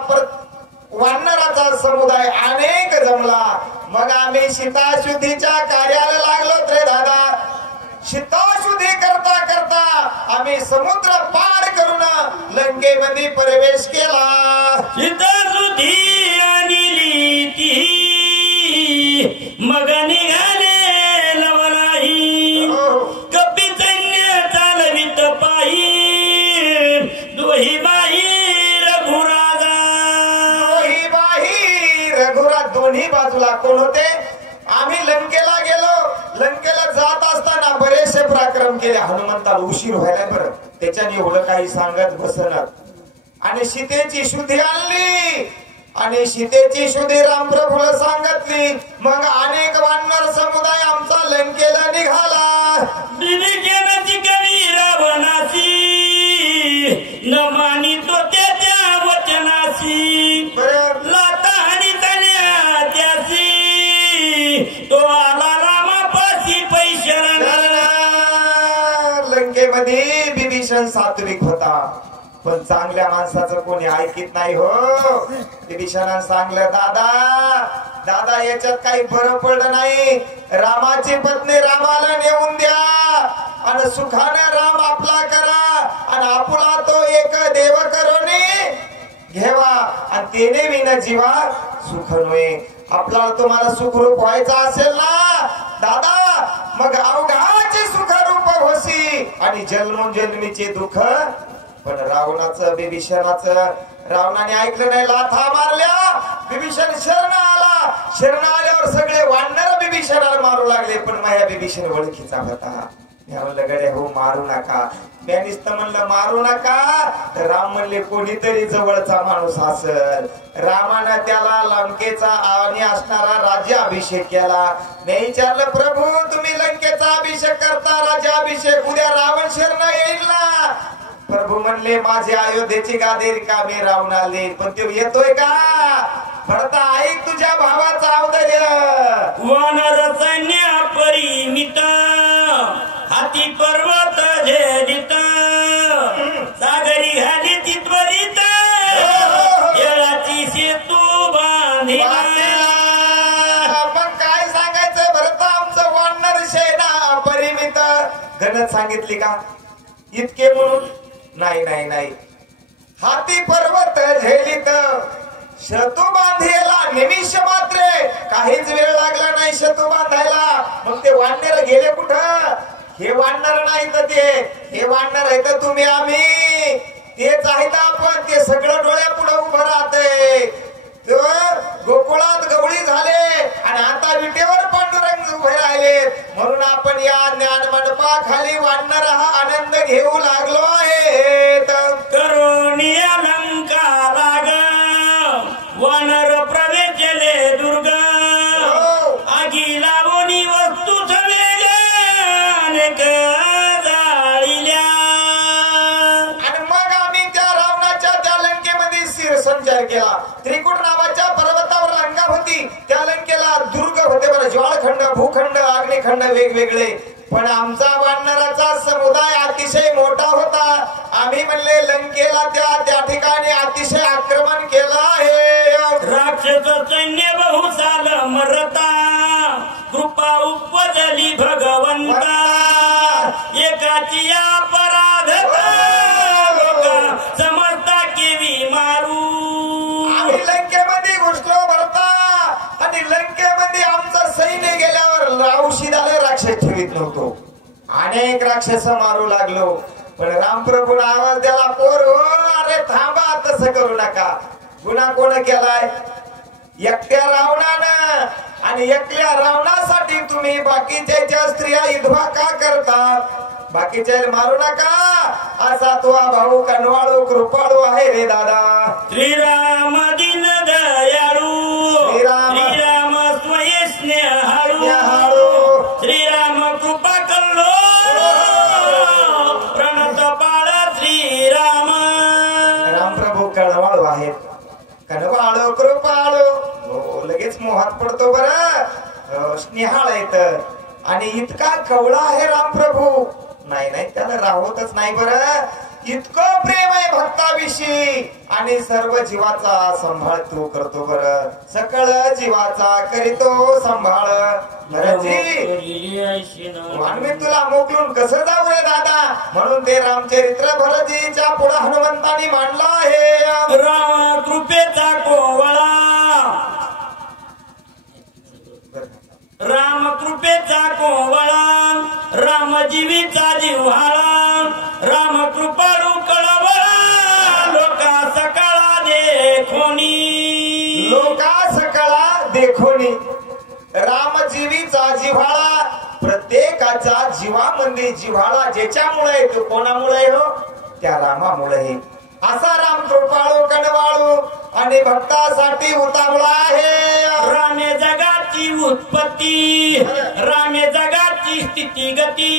वानराचा समुदाय अनेक जमला. मग आम्ही सीताशुद्धीच्या कार्याला लागलो रे दादा. सीताशुद्धी करता करता आम्ही समुद्र पार करून लंकेमध्ये प्रवेश केला. सीताशुद्धी आणली ती मग निघाले लवणाई कपी सैन्य चालवित पायी दोही बाई रघुराजा. दोही बाई रघुराज दोन्ही बाजूला कोण होते. आम्ही लंकेला गेलो. लंकेला जात असताना बरेचसे पराक्रम केले. हनुमंताला उशीर व्हायला बरं त्याच्याने एवढं काही सांगत बसणार. आणि सीतेची शुद्धी आणली आणि सीतेची शुद्धी रामप्रभूला सांगितली. मग अनेक वानर समुदाय आमचा लंकेला निघाला. विवेचनाची कवी रावणाची न मानितो त्याच्या वचनाची लाता आणि तण्या त्याची तो आला रामापाशी पैशाला. लंकेमध्ये विभीषण सात्विक होता पण चांगल्या माणसाचं कोणी ऐकित नाही हो. विभीषणानं सांगलं, दादा याच्यात काही बरं पडलं नाही. रामाची पत्नी रामाला नेऊन द्या आणि सुखाने राम आपला करा आणि आपुला तो एक देव करोनी घेवा आणि तेने विना जीवा सुख नये. आपल्याला तुम्हाला सुखरूप व्हायचं असेल ना दादा मग अवघाचे सुखरूप होसी आणि जन्मोजन्मीचे दुःख. पण रावणाचं विभीषणाचं रावणाने ऐकलं नाही. लाथा मारल्या. विभीषण शरण आला. शरण आल्यावर सगळे वानर विभीषणाला मारू लागले. पण माझ्या विभीषण ओळखीचा होता. म्हणलं गडे हो मारू नका. मी नुसतं म्हणलं मारू नका तर राम म्हणले कोणीतरी जवळचा माणूस असेल. रामानं त्याला लंकेचा आणि असणारा राज्याभिषेक केला. मी विचारलं प्रभू तुम्ही लंकेचा अभिषेक करता राज्याभिषेक उद्या रावण शरण येईल ना. प्रभू म्हणले माझी अयोध्येची गादी रिकामी राहून आली, पण ते येतोय का? भरता ऐक तुझ्या भावाचा औदार्य. वानर सैन्य परिमित हाती पर्वत झेलित सागरी घाली त्वरित येळाची सेतू बांधिला. मग काय सांगायचं भरता, आमचं वानर सेना परिमित. गणत सांगितली का इतके म्हणून? नाही नाही नाही. हाती पर्वत झेलित शतू बांधेला निमिष मात्र, काहीच वेळ लागला नाही शतू बांधायला. मग ते वानर गेले कुठं? हे वानर नाही तर हे वानर आहे तर तुम्ही आम्ही तेच आहेत आपण. ते सगळं डोळ्या पुढे उभं राहते. गोकुळात गवळी झाले आणि आता विटेवर पांडुरंग उभे राहिले. म्हणून आपण या ज्ञान मंडपाखाली वानर हा आनंद घेऊ लागलो आहे. करुणी अलंकार वानर प्रवेशले दुर्ग आगी लावणी वस्तू जाळील्या. आणि मग आम्ही त्या रावणाच्या त्या लंकेमध्ये संचार केला. त्रिकुट नावाच्या पर्वतावर लंका होती. त्या लंकेला दुर्ग होते बरं, ज्वाळखंड भूखंड अग्निखंड वेगवेगळे. पण आमचा वानराचा समुदाय अतिशय मोठा होता. आम्ही म्हणले लंकेला त्या ठिकाणी अतिशय आक्रमण केलं आहे. राक्षस सैन्य बहुसाल मरता कृपा उपजली भगवंता एकाची अपराधता समजता केवी मारू. आम्ही लंकेमध्ये घुसलो भरता आणि लंकेमध्ये आमचं सैन्य गेल्यावर रावशिदाला राक्षस ठेवीत नव्हतो. अनेक राक्षस मारू लागलो. पण रामप्रभूने आवाज द्याला, पोर हो अरे थांबा, तसं करू नका. गुन्हा कोण केलाय? एकट्या रावणानं. आणि एकल्या रावणासाठी तुम्ही बाकीच्या स्त्रिया विधवा का करता? बाकीच्या मारू नका. असा तो भाऊ कनवाळू कृपाळू आहे रे दादा. श्रीराम दिन दयाळू श्रीराम स्वये स्नेहाळू श्रीराम कृपा कल्लो प्रणत बाळ श्रीराम. रामप्रभू कनवाळू आहेत. कनवाळू कृपाळू लगेच मोहात पडतो बरं. स्नेहाळ येत आणि इतका कवळा आहे रामप्रभू. नाही नाही त्याला राहतच नाही बरं. इतकं प्रेम आहे भक्ताविषयी आणि सर्व जीवाचा सांभाळ तो करतो बरं. सकळ जीवाचा करीतो सांभाळ. मी तुला मोकलून कसं जाऊ रे दादा? म्हणून ते रामचरित्र भरतजीच्या पुढे हनुमंतानी मांडलं आहे. राम कृपेचा कोवळा राम कृपेचा कोवळा राम जीवीचा जिव्हाळा राम कृपाळू कळवळा लोका सकाळा देखोनी. लोका सकाळा देखोनी. राम जीवीचा जिव्हाळा. प्रत्येकाचा जीवामध्ये जिव्हाळा ज्याच्यामुळे तो कोणामुळे हो? त्या रामामुळे. असा राम कृपाळू कणवाळू आणि भक्तासाठी उतावळा आहे. रामे जगाची उत्पत्ती रामे जगाची स्थिती गती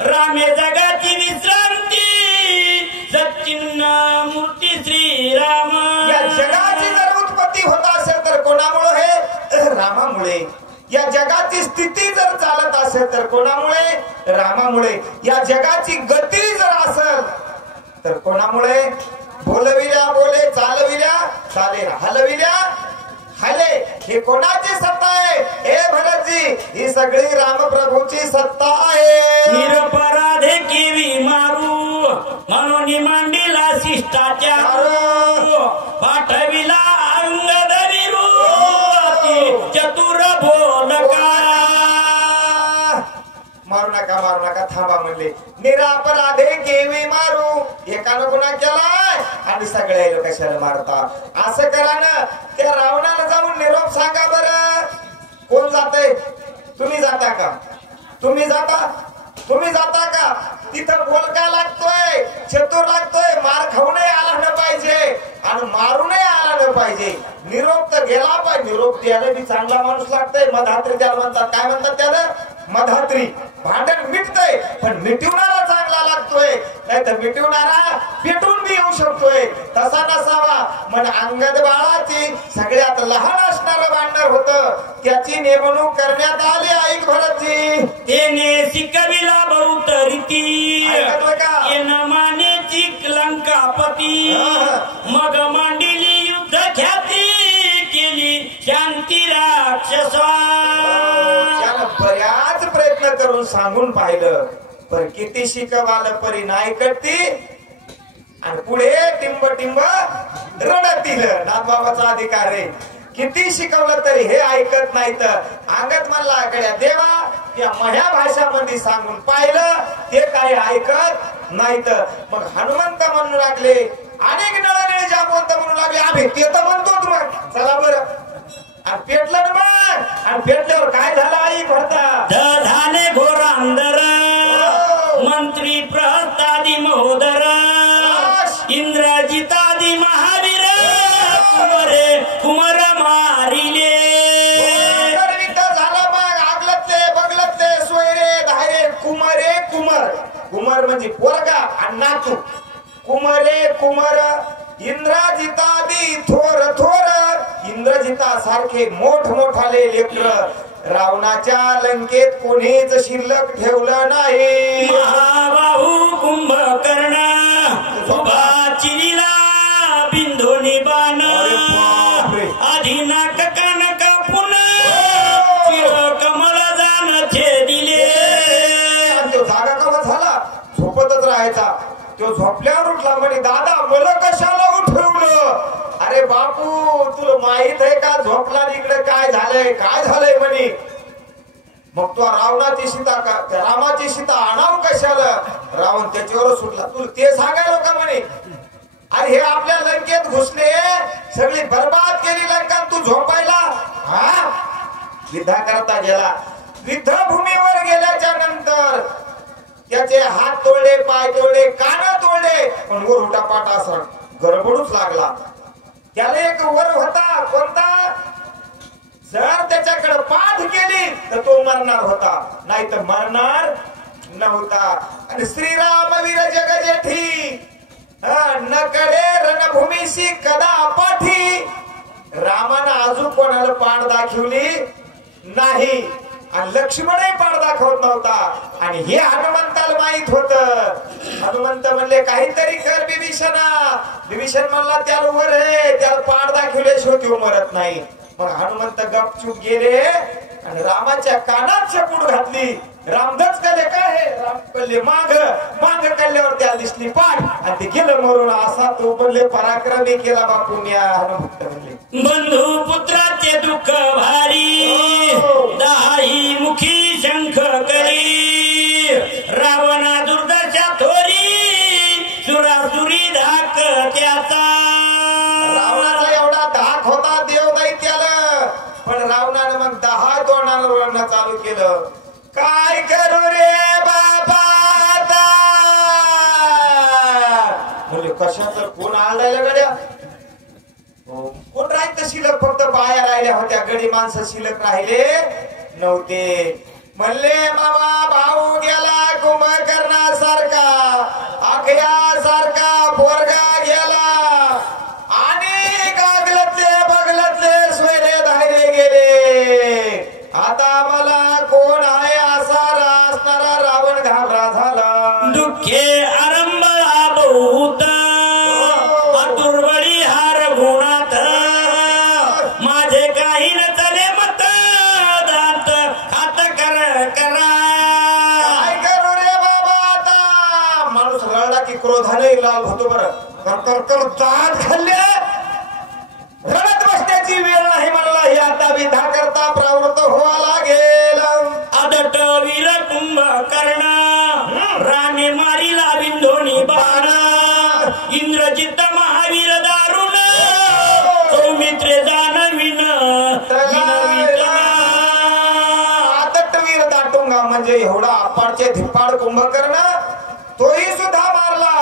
रामे जगाची विश्रांती सच्चिन्न मूर्ती श्रीराम. या जगाची जर उत्पत्ती होत असेल तर कोणामुळे? रामामुळे. या जगाची स्थिती जर चालत असेल तर कोणामुळे? रामामुळे. या जगाची गती जर असेल तर कोणामुळे? बोलविल्या बोले, चालविल्या चाले, हलविल्या हले. हे कोणाची सत्ता आहे? हे भरतजी, ही सगळी रामप्रभूची सत्ता आहे. निरपराधे केवी मारू म्हणून मांडीला शिष्टाचार पाठविला अंगदरी चतुर बोलका. मारू नका मारू नका, थांबा म्हणले. निरापराधे केवी मारू. एकानं गुन्हा केलाय आणि सगळे कशाला मारता? असं करा ना. त्या रावणाला जाऊन निरोप सांगा बरं. कोण जाते? तुम्ही जाता का? तुम्ही जाता का? तिथं बोलका लागतोय, चतुर लागतोय. मार खाऊ नये आला न पाहिजे आणि मारू नये आला न पाहिजे. निरोप तर गेला पाहिजे. निरोप द्यायला बी चांगला माणूस लागतोय. मधात्री त्याला म्हणतात. काय म्हणतात त्याला? मधात्री. भांडण मिटतंय पण मिटवणारा चांगला लागतोय. नाही नाही तर मिटवणारा पेटून बी येऊ शकतोय, तसा नसावा. मन अंगद बाळाची सगळ्यात लहान असणारं भांडर होतं, त्याची नेमणूक करण्यात आली. ऐक भरतजी, तेने शिकविला बहुत रीती, ऐकतोय का? मानेची लंकापती, मग मांडिली युद्ध ख्याती, केली शांती राक्षसा. त्यानं बऱ्याच प्रयत्न करून सांगून पाहिलं, पण किती शिकवालं परी नाही कळती. आणि पुढे टिंब टिंब रडतील. नाथबाबाचा अधिकार आहे, किती शिकवलं तरी हे ऐकत नाहीत. अंगत म्हणला गड्या देवा, या मह्या भाषामध्ये सांगून पाहिलं, ते काही ऐकत नाहीत. मग हनुमंत म्हणू लागले, अनेक नळनळे जामवंत म्हणू लागले, आम्ही ते तर म्हणतो मग चला बरं. आणि पेटलं ना मग, आणि पेटल्यावर काय झालं आई भरता? झाले घोरांदर, मंत्री प्रहस्तादी महोदर, इंद्रजितादी महावीर, कुमरे कुमर मारिले. झाला मग आगलते बगलते सोयरे धायरे कुमरे कुमर. कुमर म्हणजे पोरगा आणि नातू. कुमरे कुमर, इंद्रजितादी थोर थोर, इंद्रजिता सारखे मोठमोठाले लेकर. रावणाच्या लंकेत कोणीच शिल्लक ठेवलं नाही. महाबाहू कुंभकर्ण, उभा चिरीला बिंदोनी बाण, आधी नाक कान कापून कमळ जाण छेदिले. आणि तो जागा कवा झाला, झोपतच राहायचा. तो झोपल्यावर उठला म्हणे, दादा मला कशाला उठवलं? अरे बापू, तुला माहित आहे का झोपला इकडे काय झालंय, काय झालंय म्हणे. मग तो रावणाची सीता का रामाची सीता आणाव कशाला? रावण त्याच्यावर सुटला, तुला ते सांगायला का म्हणे. अरे हे आपल्या लंकेत घुसले, सगळी बर्बाद केली लंका, तू झोपायला? हा, युद्धा करता गेला. युद्धभूमीवर गेल्याच्या नंतर त्याचे हात तोडले, पाय तोडले, कान तोडले, पण वर उठापाट असा गडबडूच लागला. त्याला एक वर होता, कोणता? जर त्याच्याकडे पाठ केली तर तो मरणार होता, नाही तर मरणार नव्हता. आणि श्रीरामवीर जगजेठी, नकडे रणभूमीशी कदा पाठी. रामानं अजून कोणाला पाठ दाखवली नाही, आणि लक्ष्मणही पाठ दाखवत नव्हता. आणि हे हनुमंताला माहित होत. हनुमंत म्हणले काहीतरी कर विभीषणा. विभीषण म्हणला त्याला वर आहे, त्याला पाठ दाखवल्याशिवाय तो मरत नाही. मग हनुमंत गपचूप गेले आणि रामाच्या कानात चपूड घातली. रामदच कले काय हे, राम कल्ले माग माग कल्ल्यावर त्याला दिसली पाठ, आणि ते गेलं मरून. असा तो बनले पराक्रमी केला बापून्या. हनुमंत म्हणले बंधू पुत्राचे दुःख भारी, दाही मुखी शंख करी, रावणा दुर्दशा थोरी, सुरासुरी धाक त्याचा. रावणाचा एवढा धाक होता देव दैत्याला, पण रावणानं मग 10 तोंडानं रडणं चालू केलं. काय करू रे बाबा आता? म्हणजे कशाचं कोण आळायला गड्या? कोण राहिलं शिल्लक? फक्त बाया राहिल्या होत्या, गडी माणसं शिल्लक राहिले नव्हते. म्हणले मामा भाऊ गेला कुंभकर्णासारखा, अखयासारखा पोरगा गेला, आणि कागलतले बगलतले सोयरे धायरे गेले. आता मला कोण आहे असा असणारा रावण घाबरा झाला. दुःखे आरंभला बहुत, अतुर्वळी हार गुणात, माझे काही न चले मत, दात हात करा. काय करू रे बाबा आता? माणूस रडला की क्रोधाने लाल होतो. बरं कर दात खाल्ले, रडत बसण्याची वेळ नाही म्हणला. हे आता विधा करता प्रवृत्त व्हावा लागेल. आदट वीर कुंभकर्ण, राणे मारिला बिंदोनी बाण, इंद्रजित महावीर दारुण, सौमित्रे जानविन आदटवीर दाटुंगा म्हणजे एवढा अपाडचे धिप्पाड कुंभकर्ण, तोही सुद्धा मारला.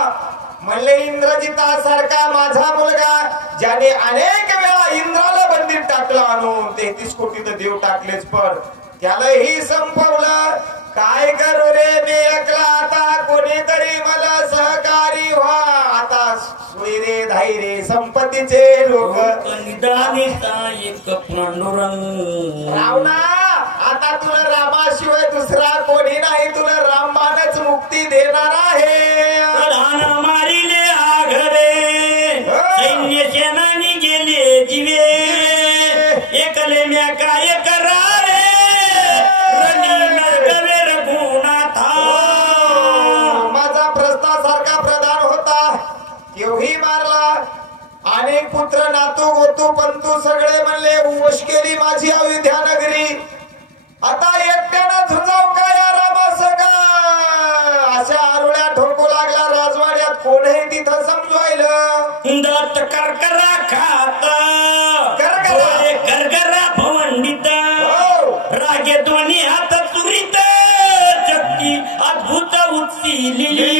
म्हणले इंद्रजितासारखा माझा मुलगा, ज्याने अनेक वेळा इंद्राला बंदीत टाकला आणून, 33 कोटी तर देव टाकलेच, पण त्यालाही संपवलं. काय करू रे मी एकला आता, कोणीतरी मला सहकार सांगतोय रे धायरे संपत्तीचे लोक निदानिता एक पांडुरंग. रावणा आता तुला रामाशिवाय दुसरा कोणी नाही, तुला रामबाणच मुक्ती देणार आहे. प्रधान मारिले आघवे सैन्य सेनानी गेले जीवे एकले म्या काय करावे रणी नरगवे रघुनाथा. माझा प्रश्नासारखा प्रधान होता तेवढी मारला, अनेक पुत्र नातू गोतू पंतू सगळे म्हणले उश केली माझी अयोध्या नगरी. आता एकट्यानं झुंजाव का या रामा सगळा, अशा आरुळ्या ठोकू लागला राजवाड्यात कोणही तिथं समजवायलं. दत्त करकरा खात करकरा. करकरा भवंडित रागे दोन्ही हात चुरीत शक्ती अद्भुत उचली.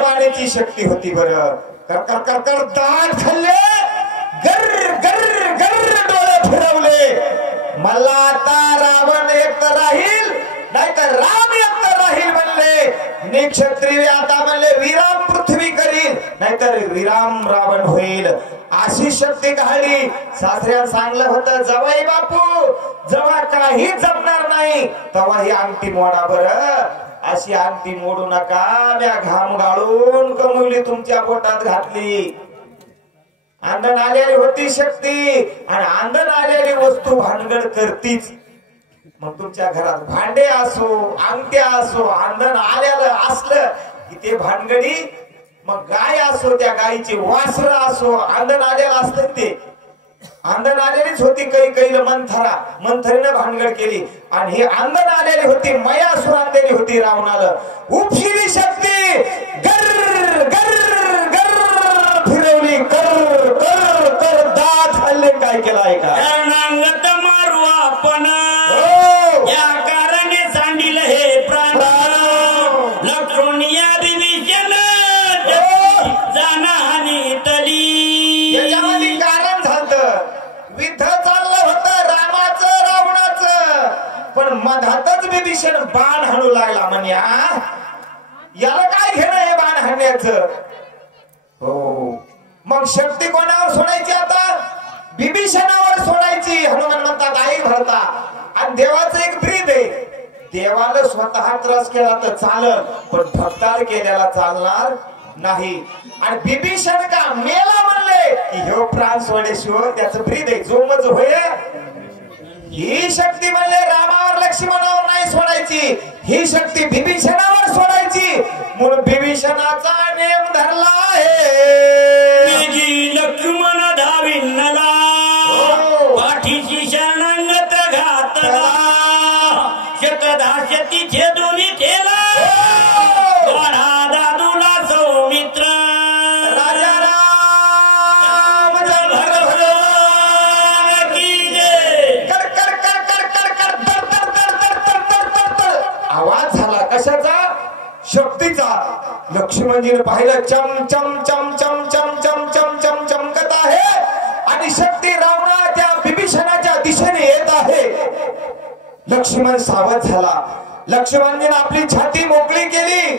वाण्याची शक्ती होती बरं. कर कर कर कर दात खाल्ले, गर गर गर डोळे फिरवले. मला आता रावण एकटा राहील नाहीतर राम एकटा राहील म्हणले. निक्षत्रिय आता म्हणले विराम पृथ्वी करील नाहीतर विराम रावण होईल. अशी शक्ती काढली. सासऱ्या सांगलं होतं जवाई बापू जेव्हा काही जमणार नाही तेव्हा ही अंगठी मोडा बरं. अशी अंगठी मोडू नका, म्या घाम गाळून कमवली तुमच्या पोटात घातली. अंधन आलेली होती शक्ती आणि अंधन आलेली वस्तू भानगड करतीच. मग तुमच्या घरात भांडे असो अंगठ्या असो अंधन आलेलं असलं की ते भानगडी. मग गाय असो त्या गायीची वासर असो अंधन आलेलं असलं ते अंधन आलेलीच होती. कैकेयीला मंथरीनं भानगड केली आणि ही अंधन आलेली होती मयासुर आणलेली होती रावणाला. उपशिली शक्ती गर गर गर फिरवली कर कर कर दात हल्ले काय केलं ऐका. कर्णांगत मारू आपण या कारणे सांडिल हे प्राण लक्ष्मण या विभीषण जाणहानी तली. त्याच्यामध्ये कारण झालं युद्ध चाललं होतं रामाचं रावणाचं, पण मधातच विभीषण बाण हाणू लागला. म्हण्या याला काय घेणं हे बाण हाणण्याचं. हो मग शक्ती कोणावर सोडायची आता, विभीषणावर सोडायची. हनुमान म्हणतात आई भरता. आणि देवाचं एक ब्रीद आहे, देवाला स्वतः त्रास केला तर चालल पण भक्ताला केल्याला चालणार नाही. आणि विभीषण का मेला म्हणले की ह्यो प्राण सोडेशिवाय त्याचं ब्रीद आहे जो मज होय. ही शक्ती म्हणले रामावर लक्ष्मणावर नाही सोडायची, ही शक्ती विभीषणावर सोडायची. म्हणून विभीषणाचा नेम धरला आहे. लक्ष्मण धाविन्नला पाठीशी शरणांगत घातला शतधाशती छेदून ठेला गाढा दादूला सौमित्र. राजा राम जय भगवान की जय. कर कर कर कर कर कर तर तर तर तर तर तर तर. आवाज झाला कशाचा, शक्तीचा. लक्ष्मणजीने पाहिलं चम चम चम चम चम चम चम चम चमकत आहे आणि शक्ती रावणाच्या विभीषणाच्या दिशेने येत आहे. लक्ष्मण सावध झाला. लक्ष्मणजीने आपली छाती मोकळी केली,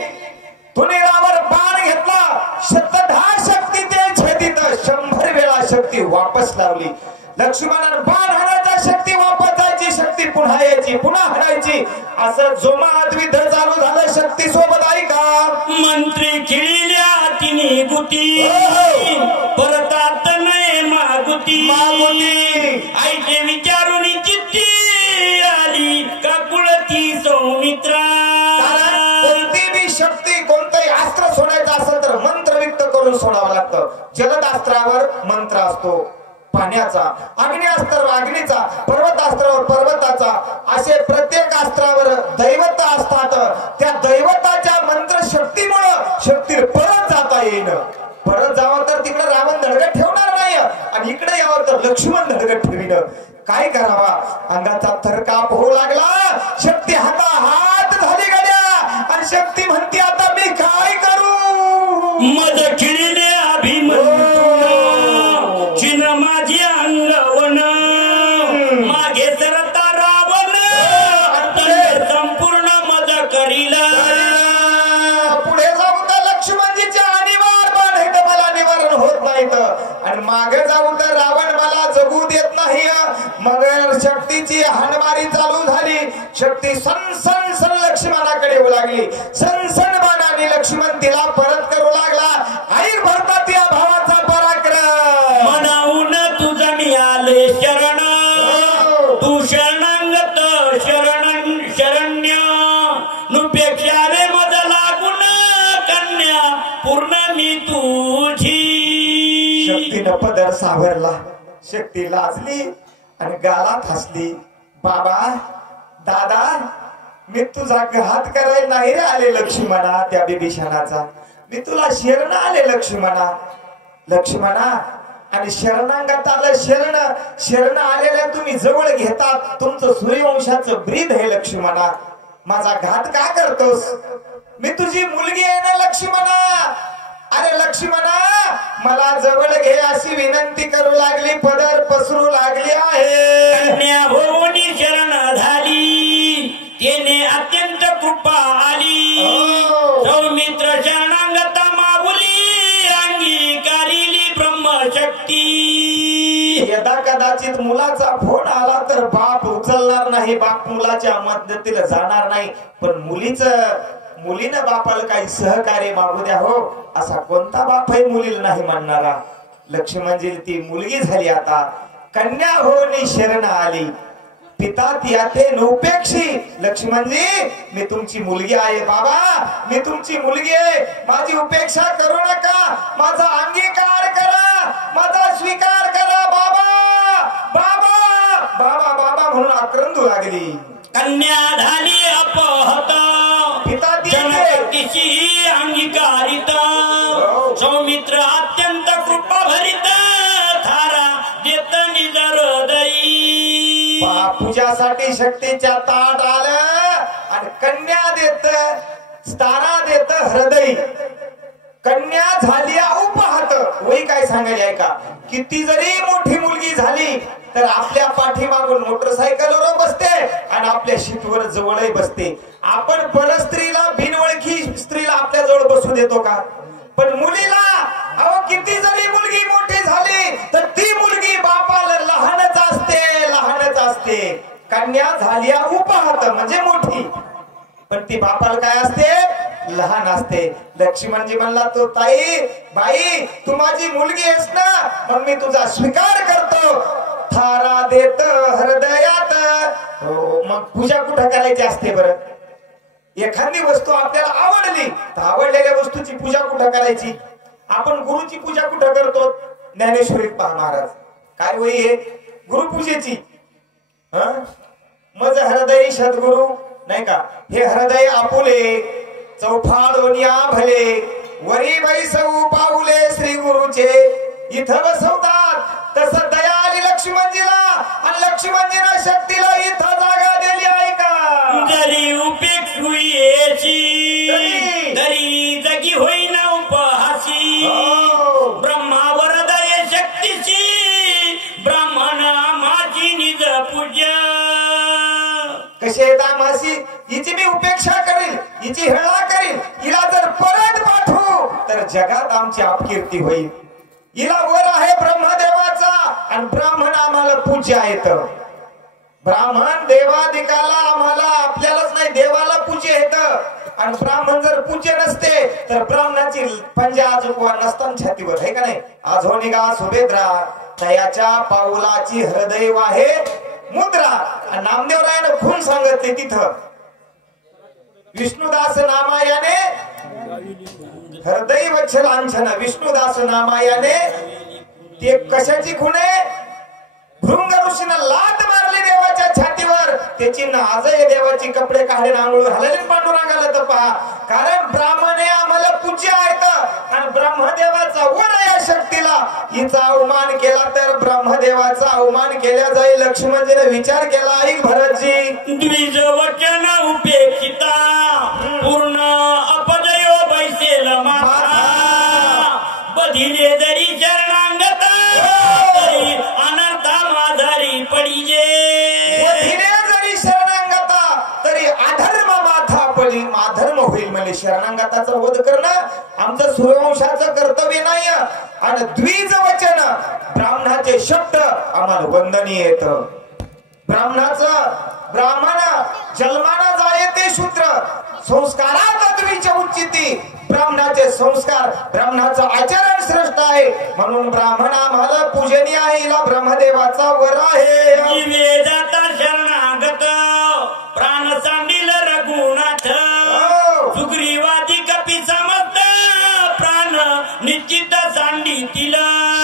तुनीरावर बाण घेतला. 110 शक्ती ते छेदीत 100 वेळा शक्ती वापस लावली. लक्ष्मणाने बाण हाणायचा शक्ती वापस जायची, शक्ती पुन्हा यायची पुन्हा हाणायची. असं जोमात युद्ध चालू झालं शक्ती सोबत. ऐका मंत्री खिळल्या तिने गुती परतात नाही मागुती. आईचे विचारून चित्ती आली का कुळती सौमित्रा. कोणती बी शक्ती कोणतंही अस्त्र सोडायचं असेल तर मंत्र व्यक्त करून सोडावं लागतं. जलद अस्त्रावर मंत्र असतो पाण्याचा, अग्निअस्त्रावर अग्नीचा, पर्वतास्त्रावर पर्वताचा, असे प्रत्येक अस्त्रावर दैवत असतात. त्या दैवताच्या मंत्र शक्तीमुळे शक्ती परत जाता येईल. परत जावं तर तिकडे रावण धडगत ठेवणार नाही आणि इकडे यावं तर लक्ष्मण धडगत ठेवीन. काय करावा, अंगाचा थरकाप होऊ लागला. शक्ती हाता हात झाली गड्या आणि शक्ती म्हणते आता मी काय करू. मज खिळले अभिमन्यू चिन माझी अंगवन मागे सरता रावण संपूर्ण मज करील. पुढे जाऊन त्या लक्ष्मणजीच्या अनिवार्य बाण मला होत नाहीत आणि मागे जाऊन तर रावण मला जगू देत नाही. मग शक्तीची हाणमारी चालू झाली. शक्ती सन सन सन लक्ष्मणाकडे येऊ लागली. सन सन बाणाने लक्ष्मण तिला परत करू लागला. आई भरतात या भावाचा पराक्रम. म्हणावून तुझा मी आले शरण, तू शरणांगत शरण्य नुपेक्षा रे मज लागून कन्या पूर्ण मी तुझी. शक्तीनं पदर सावरला. शक्ती लाजली आणि गालात हसली. बाबा दादा मी तुझा घात करायला नाही रे आले लक्ष्मणा. त्या बिभीषणाचा मी तुला शरण आले लक्ष्मणा. लक्ष्मणा आणि शरणांगात आलं शरण. शरण आलेल्या तुम्ही जवळ घेतात. तुमचं सूर्यवंशाचं ब्रीद हे लक्ष्मणा. माझा घात का करतोस? मी तुझी मुलगी आहे ना लक्ष्मणा. अरे लक्ष्मणा मला जवळ घे अशी विनंती करू लागली. पदर पसरू लागली आहे. कन्या भोवनी शरण झाली, तेने अत्यंत कृपा आली. सौमित्र शरणांगता माऊली, अंगीकारिली ब्रह्मशक्ती. यदा कदाचित मुलाचा फोन आला तर बाप उचलणार नाही. बाप मुलाच्या मदतीला जाणार नाही. पण मुलीनं बापाला काही सहकार्य मागू द्या हो. असा कोणता बाप आहे मुलीला नाही म्हणणारा? लक्ष्मणजी ती मुलगी झाली. आता कन्या होनी शरण आली. पिता त्याते नौपेक्षी. लक्ष्मणजी मी तुमची मुलगी आहे. बाबा मी तुमची मुलगी आहे. माझी उपेक्षा करू नका. माझा अंगीकार करा. माझा स्वीकार करा. बाबा बाबा बाबा बाबा म्हणून आक्रंदू लागली. कन्या झाली अपहत, पिता जनशक्तीची अंगीकारित. सौमित्र अत्यंत कृपा भरित, थारा देत निज हृदयी. पूजासाठी शक्तीच्या ताट आलं आणि कन्या देत स्थाना देत हृदय. कन्या झाली उपहात. वही काय सांगायला आहे का? किती जरी मोठी मुलगी झाली तर आपल्या पाठीमागून मोटरसायकलवर बसते आणि आपल्या शीटवर जवळही बसते. आपण परस्त्रीला बिनओळखी स्त्रीला आपल्या जवळ बसू देतो का? पण मुलीला अहो किती जरी मुलगी मोठी झाली तर ती मुलगी बापाला लहानच असते. लहानच असते. कन्या झाली उपहात म्हणजे मोठी, पण ती बापाला काय असते? लहान असते. लक्ष्मणजी म्हणला तो ताई बाई तू माझी मुलगी आहेस ना, मग मी तुझा स्वीकार करतो. थारा देत हृदयात. हो मग पूजा कुठं करायची असते बरं? एखादी वस्तू आपल्याला आवडली तर आवडलेल्या वस्तूची पूजा कुठं करायची? आपण गुरुची पूजा कुठं करतो? ज्ञानेश्वरीत पहा महाराज काय वही आहे गुरुपूजेची. मज हृदय सद्गुरु नाही का? हे हृदय आपुले चौफाळोनिया भले, वरी बैसऊ पाऊले श्री गुरुचे इथं बसवतात. तसं दया आली लक्ष्मणजीला आणि लक्ष्मणजीला शक्तीला इथं जागा दिली आहे का? जरी उपेक्षुयेची तरी जगी होईना उपहासी. ब्रह्मावर दये शक्तीची, ब्राह्मण माझी निज पूजा. कशी दामासी हिची मी उपेक्षा करील, हिची हेळा करील. हिला जर परत पाठवू तर जगात आमची अपकीर्ती होईल. हिला वर आहे ब्रह्मदेवाचा आणि ब्राह्मण आम्हाला पूज्य आहेत. ब्राह्मण देवादिकाला आम्हाला आपल्यालाच नाही देवाला पूज्य येत. आणि ब्राह्मण जर पूज्य नसते तर ब्राह्मणाची पंजा आजोबा नसताना छातीवर आहे का नाही? आज हो निघा सुभेद्रा तयाच्या पाऊलाची हृदय वाहे मुद्रा. नामदेवरायानं खून सांगितले तिथं विष्णुदास नामायाने हृदय वच्छलांछन. विष्णुदास नामायाने ते कशाची खूण आहे? भृंग ऋषीनं लात मारली देवाच्या छातीवर. त्याची आजही देवाची कपडे काढे आंघोळ घालले पांडुरंगाला तर पहा. कारण ब्राह्मण हे आम्हाला पूज्य आहेत आणि ब्रह्मदेवाचा वर या शक्तीला हिचा अवमान केला तर ब्रह्मदेवाचा अवमान केला जाईल. लक्ष्मणजीने विचार केला. ऐक भरतजी द्विज वचन उपेक्षिता, पूर्ण अपजयो बैसेल माथा. बधिले जरी शरणांगता, तरी अनर्था माधारी पडिजे. बधिले जरी शरणांगता तरी अधर्म माथा पडी. अधर्म होईल म्हणजे शरणांगताचा वध करणं आमचं सूर्यवंशाचं कर्तव्य नाही. आणि द्विज वचन ब्राह्मणाचे शब्द आम्हाला वंदनीय येत. ब्राह्मण जन्माना जाये ते शूद्र संस्कारात द्विज उच्चिती. ब्राह्मणाचे संस्कार ब्राह्मणाचं आचरण श्रेष्ठ आहे म्हणून ब्राह्मण आम्हाला पूजनीय आहे. हिला ब्रह्मदेवाचा वर आहे. वेदाता शरणागत प्राण सांडिल रघुनाथ सुग्रीवादी कपी समस्त प्राण निश्चित सांडितील.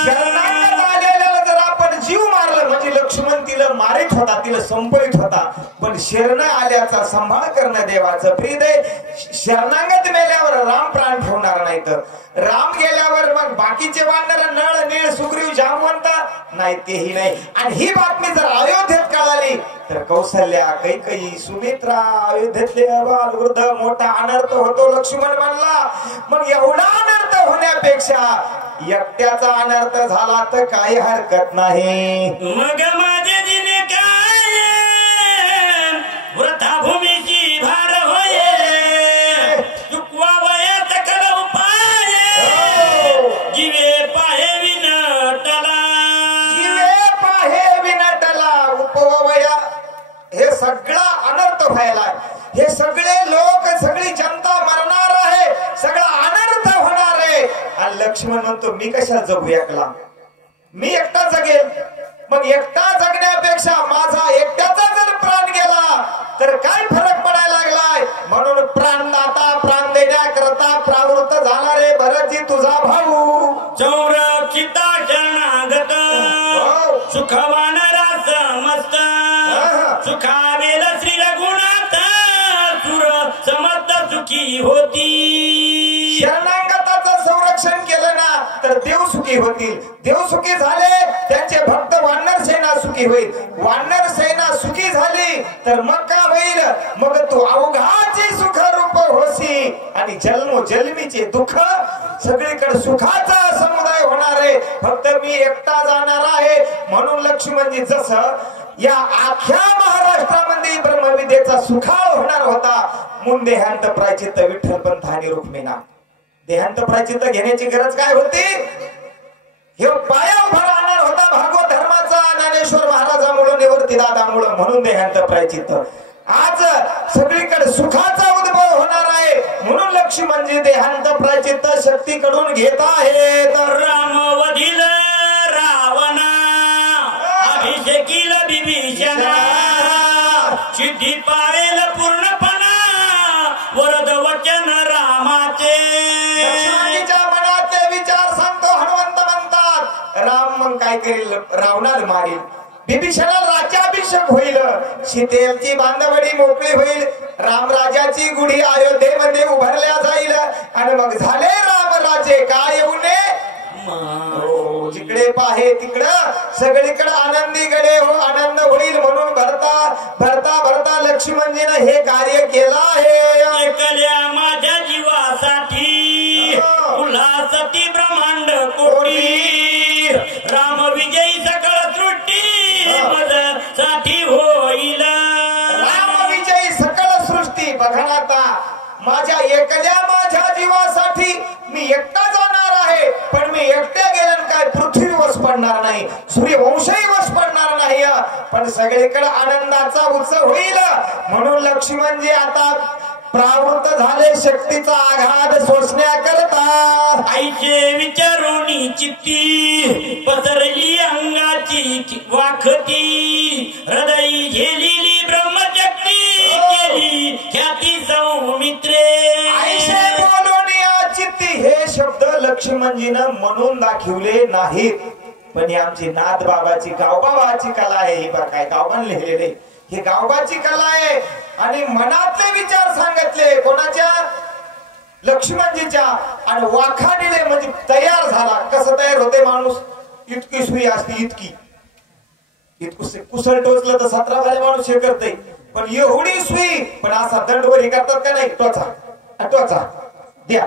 शरणागत आलेल्याला जर आपण जीव मारलं म्हणजे लक्ष्मण तिला मारित होता, तिला संपवित होता. पण शरण आल्याचा सांभाळ करणं देवाचं प्रीत आहे. शरणागत मेल्यावर राम प्राण ठेवणार नाही तर राम गेल्यावर मग बाकीचे वानर नळ नीळ सुग्रीव जामवंत नाही तेही नाही. आणि ही बातमी जर अयोध्येत कळाली तर कौशल्या कैकेयी सुमित्रा अयोध्येतले बालवृद्ध मोठा अनर्थ होतो. लक्ष्मण म्हणला मग एवढा अनर्थ होण्यापेक्षा एकट्याचा अनर्थ झाला तर काही हरकत नाही. मग माझे जिने काय व्रताभूमीची भार होय चुकवा वयात कर उपाय जीवे पाहे विनटला. जीवे पाहे विनटला उपवया. हे सगळा अनर्थ व्हायला, हे सगळे लोक सगळी जनता मरणार आहे, सगळा अनर्थ होणार आहे. आणि लक्ष्मण म्हणतो मी कशा जगू एकला, मी एकटा जगेल. मग एकटा जगण्यापेक्षा माझा एकट्याचा जर प्राण गेला तर काय फरक पडायला लागलाय. म्हणून प्राणदाता प्राण देण्याकरता प्रावृत्त झाणारे भरतजी तुझा भाऊ संरक्षिता शरणागत सुखवान रास मस्त सुखावेल श्री रघुनाथ सुर समर्थ सुखी होती. शरणागताचं संरक्षण केलं ना तर देव सुखी होतील. देव सुखी झाले त्यांचे भक्त वानर सेना सुखी होईल. वानर सेना सुखी झाली तर मग का होईल. मग तू अवघाची सुख रूप होसी आणि जन्मोजन्मीचे दुःख सगळीकडे सुखाचा समुदाय होणार आहे. फक्त मी एकटा जाणार आहे. म्हणून लक्ष्मणजी जसं या आख्या महाराष्ट्रामध्ये ब्रह्मविद्येचा सुखाव होणार होता म्हणून देहांत प्रायचित्त विठ्ठलपंत आणि रुक्मिणा. देहांत प्रायचित्त घेण्याची गरज काय होती. हे पाया उभा राहणार होता भागवत धर्माचा ज्ञानेश्वर महाराजांमुळे निवर्ती दादामुळे म्हणून देहांत प्रायचित्त. आज सगळीकडे सुखाचा उद्भव होणार आहे म्हणून लक्ष्मणजी देहांत प्रायचित्त शक्तीकडून घेत आहेत. राम वधील रावणा अभिषेकील विभीषणा सिद्धी पावेल पूर्णपणा वरद वचन रामाचे. लक्ष्मणजीच्या मनातले विचार सांगतो हनुमंत म्हणतात. राम मग काय करेल, रावणाला मारेल. विभीषणाला राज्याभिषेक होईल. सीतेची बांधवडी मोकळी होईल. रामराजाची गुढी अयोध्येमध्ये उभारल्या जाईल आणि मग झाले रामराजे काय येऊ नये. जिकडे पाहे तिकडं सगळीकडे आनंदी गडे हो आनंद होईल. म्हणून भरता लक्ष्मणजीनं हे कार्य केलं आहे. एकल्या माझ्या जीवासाठी उल्हासती ब्रह्मांड कोटी राम विजयी सकळ सृष्टी मदसाठी होईल. राम विजयी सकळ सृष्टी. बघा आता माझ्या माझ्या जीवासाठी मी एकटा जाणार आहे. पण मी एकट्या गेल्यानं काय पृथ्वी वश पडणार नाही, सूर्यवंशही वश पडणार नाही. पण सगळीकडे आनंदाचा उत्सव होईल. म्हणून लक्ष्मणजी आता प्रावृत्त झाले शक्तीचा आघात सोसण्याकरता. आईचे विचारोनी चित्ती पसरली अंगाची वाखती हृदय झेलेली ब्रह्मशक्ती केली ख्याती सौमित्रे. आईचे बोलोनी चित्ती हे शब्द लक्ष्मणजीनं म्हणून दाखवले नाहीत. पण ही आमची नाथ बाबाची गावबाबाची कला आहे. ही बघ काय गावबान लिहिलेले हे गावबाची कला आहे. आणि मनातले विचार सांगितले कोणाच्या लक्ष्मणजीच्या आणि वाखाणीले म्हणजे तयार झाला. कसं तयार होते माणूस. इतकी सुई असते इतकी कुसळ टोचलं तर 17 वाले माणूस हे करते. पण एवढी सुई पण असा दंडवरी करतात का नाही. टोचा द्या.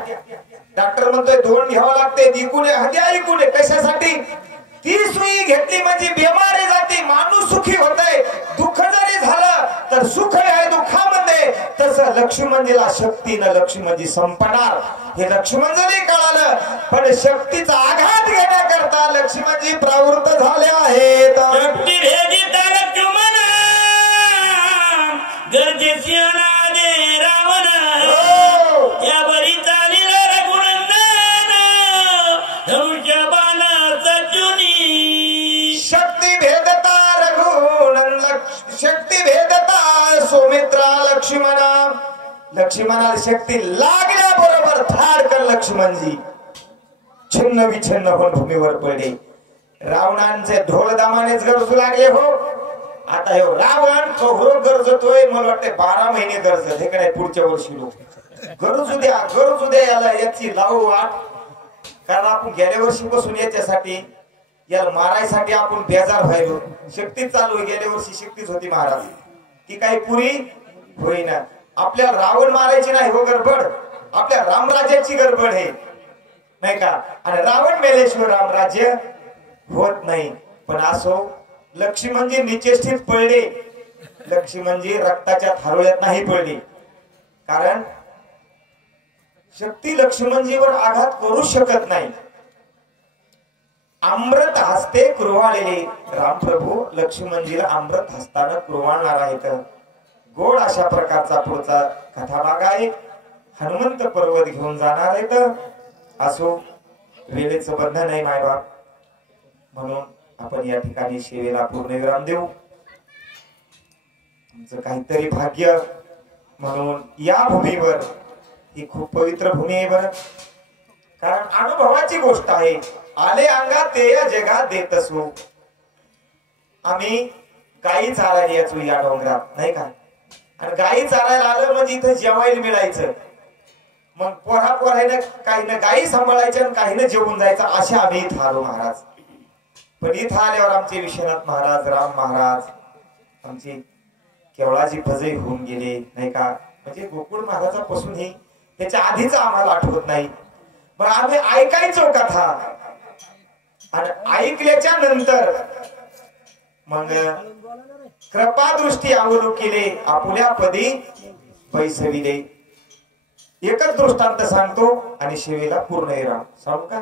डॉक्टर म्हणतोय 2 घ्यावं लागते. इकून कशासाठी. ती सुई घेतली म्हणजे बिमारी जाते. माणूस सुखी होतय. दुःख जरी झालं तर सुख आहे दुःखामध्ये. तसं लक्ष्मणजीला शक्तीनं लक्ष्मणजी संपणार हे लक्ष्मण जरी कळालं. पण शक्तीचा आघात घेणार लक्ष्मणजी प्रवृत्त झाले आहेत. शक्ती भेदित लक्ष्मण गरजेची अनादे रावण या बरी चालील रघुनंदन धनुष्यबाण सजुनी. शक्ती भेदता रघुनंदन शक्ती भेदता सौमित्रा लक्ष्मणा. लक्ष्मणाला शक्ती लागल्याबरोबर धाडकन लक्ष्मणजी छिन्न विछिन्न होऊन भूमीवर पडले. रावणांचे ढोलदामानेच गरजू लागले हो. आता हे रावण तो गरजतोय. मला वाटते 12 महिने गरजत हे काय पुढच्या वर्षी लोक गरजू द्या याला याची लावू वाट. कारण आपण गेल्या वर्षीपासून याच्यासाठी याला मारायसाठी आपण बेजार व्हायलो. शक्ती चालू आहे. गेल्या वर्षी शक्तीच होती महाराज. ती काही पुरी होईना. आपल्याला रावण मारायची नाही हो गडबड. आपल्या रामराज्याची गडबड आहे नाही का. आणि रावण मेलेश्वर रामराज्य होत नाही. पण असो लक्ष्मणजी निचेष्टित पडले. लक्ष्मणजी रक्ताच्या थारोळ्यात नाही पडले. कारण शक्ती लक्ष्मणजीवर आघात करू शकत नाही. अमृत हस्ते कुरवाळलेले रामप्रभू लक्ष्मणजीला अमृत हस्तानं कुरवाळणार आहेत. गोड अशा प्रकारचा पुढचा कथाभाग आहे. हनुमंत पर्वत घेऊन जाणार आहेत. असो वेळेचं बंधन आहे मायबाप. म्हणून आपण या ठिकाणी सेवेला पूर्णविराम देऊ. तुमचं काहीतरी भाग्य. म्हणून या भूमीवर ही खूप पवित्र भूमी आहे बरं. कारण अनुभवाची गोष्ट आहे. आले अंगात ते या जगात देत असो. आम्ही गाई चारायला यायचो या डोंगरात नाही का. आणि गाई चारायला आलं म्हणजे इथं जेवायला मिळायचं. मग पोरानं काहीनं गाई सांभाळायच्या आणि काहीनं जेवून जायचं. असे आम्ही इथं आलो महाराज. पण इथं आल्यावर आमचे विश्वनाथ महाराज राम महाराज आमची केवळाची भजई होऊन गेले नाही का. म्हणजे गोकुळ महाराजापासून ही त्याच्या आधीच आम्हाला आठवत नाही. पण आम्ही ऐकायचो कथा. आणि ऐकल्याच्या नंतर मग कृपादृष्टी अवलोकिले आपुल्या पदी पैसविले. एकच दृष्टांत सांगतो आणि शिवेला पूर्ण विराम सांगू का.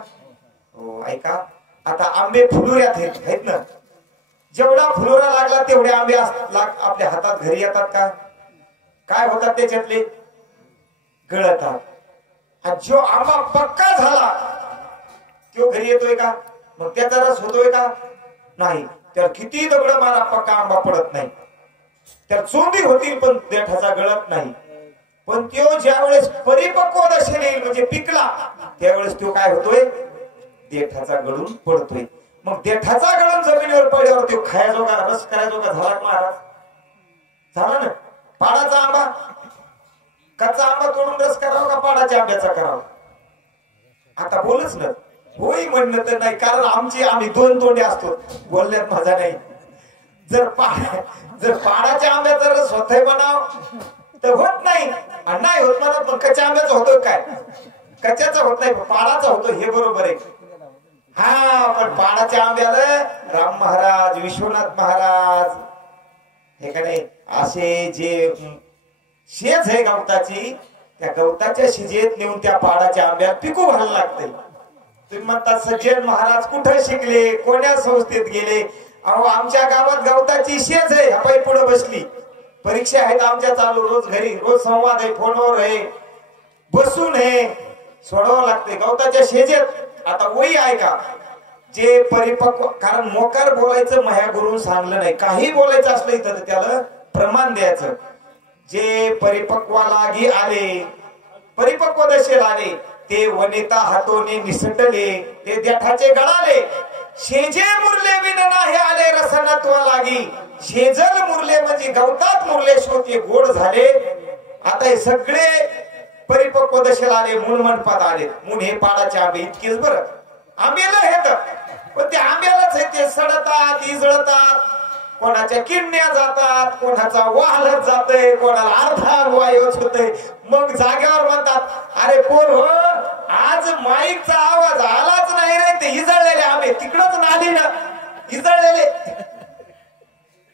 हो ऐका. आता आंबे फुलोऱ्यात आहेत ना. जेवढा फुलोरा लागला तेवढे आंबे आपल्या हातात घरी येतात का. काय होतात त्याच्यातले गळतात. आणि जो आंबा पक्का झाला तो घरी येतोय का. मग त्याचा रस होतोय का नाही. त्याला किती दगड मारा पक्का आंबा पडत नाही. त्याला चोंबी होतील पण देठाचा गळत नाही. पण तो ज्यावेळेस परिपक्व दशेला येईल म्हणजे पिकला त्यावेळेस तो काय होतोय देठाचा गळून पडतोय. मग देठाचा गळून जमिनीवर पडल्यावर तो खायजोगा रस करायजोगा झाला महाराज. झाला ना. पाडाचा आंबा कच्चा आंबा तोडून रस करावा का पाडाच्या आंब्याचा करावा. आता बोलच ना. होई म्हणलं तर नाही. कारण आम्ही 2 तोंडे असतो. बोलण्यात माझा नाही. जर पाडाच्या आंब्याचा रस होतोय म्हणाव तर होत नाही. आणि नाही होत म्हणा. पण कच्च्या आंब्याचा होतोय काय. कच्च्याचा होत नाही पाडाचा होतो हे बरोबर आहे. हा पण पाडाच्या आंब्याला राम महाराज विश्वनाथ महाराज हे का नाही असे जे शेज आहे गवताची त्या गवताच्या शिजेत नेऊन त्या पाडाच्या आंब्यात पिकू घालायला लागते. तुम्ही म्हणतात सज्जन महाराज कुठे शिकले कोण्या संस्थेत गेले. अहो आमच्या गावात गवताची शेज आहे. हा पुढे बसली. परीक्षा आहेत आमच्या चालू रोज घरी रोज संवाद आहे फोनवर आहे बसून आहे सोडवावं लागते गवताच्या शेजेत. आता वही आहे का जे परिपक्व. कारण मोकार बोलायचं मह्या गुरून सांगलं नाही. काही बोलायचं असलं तर त्याला प्रमाण द्यायचं. जे परिपक्वालागी आले परिपक्व दशेला आले ते वनिता हातोने निसटले ते देठाचे गळाले. शेजे मुरले विन नाही आले रसनत्व लागी. शेजल मुरले म्हणजे गवतात मुरले श्रोते गोड झाले. आता हे सगळे परिपक्व दशेला आले. मूळ मंडपात आले. मूळ हे पाडाचे आंबे इतकेच बरं. आंब्याला येत पण ते आंब्यालाच आहे ते सडतात इजळतात. कोणाच्या किडण्या जातात कोणाचा वाहलत जातय कोणाला अर्धा वायूच होतय. मग जाग्यावर म्हणतात अरे कोण हो आज माईकचा आवाज आलाच नाही रे. ते इजळलेले आंबे तिकडच नाली ना इजळलेले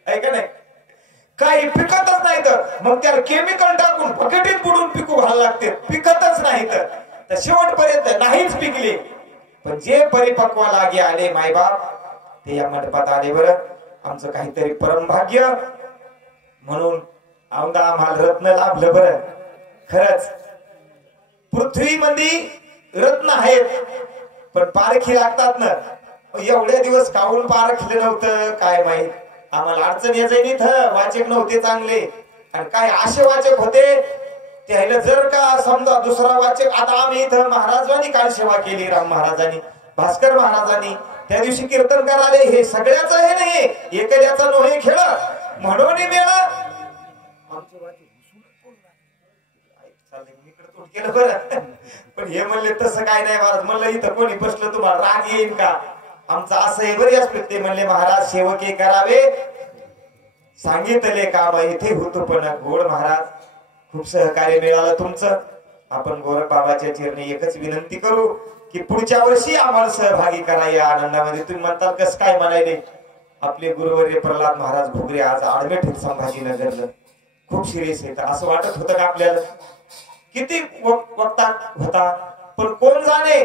ऐका नाही काही पिकतच नाही. तर मग त्याला केमिकल टाकून बकेटीत बुडून पिकू घालायला लागते. पिकतच नाही तर शेवटपर्यंत नाहीच पिकले. पण जे परिपक्व लागे आले मायबाप ते या मंडपात आले बरं. आमचं काहीतरी परमभाग्य म्हणून औंदा आम्हाला रत्न लाभलं बरं. खरंच पृथ्वीमध्ये रत्न आहेत पण पारखी लागतात ना. एवढ्या दिवस काऊन पारखलं नव्हतं काय माहित. आम्हाला अडचण यायचं इथं. वाचक नव्हते चांगले आणि काय असे वाचक होते त्याला जर का समजा दुसरा वाचक. आता आम्ही इथं महाराजांनी काल सेवा केली. राम महाराजांनी भास्कर महाराजांनी त्या दिवशी कीर्तन कराले. हे सगळ्याच हे नाही एकल्याचा नोहे खेळ म्हणून मेळा केलं बरं. पण हे म्हणले तसं काय नाही महाराज. म्हणलं इथं कोणी बसलं तुम्हाला राग येईल का. आमचं असं हे बरी असते. ते म्हणले महाराज सेवके करावे सांगितले काम इथे होतो पण गोड महाराज खूप सहकार्य मिळालं तुमचं. आपण गोरख बाबाच्या चरणी एकच विनंती करू की पुढच्या वर्षी आम्हाला सहभागी करा या आनंदामध्ये. तुम्ही म्हणताल कसं काय म्हणाले. आपले गुरुवर्य प्रल्हाद महाराज घोगरे आज आडमेठ संभाजीनगरला खूप सिरियस आहेत. असं वाटत होतं का आपल्याला किती वक्ता होता पण कोण जाणे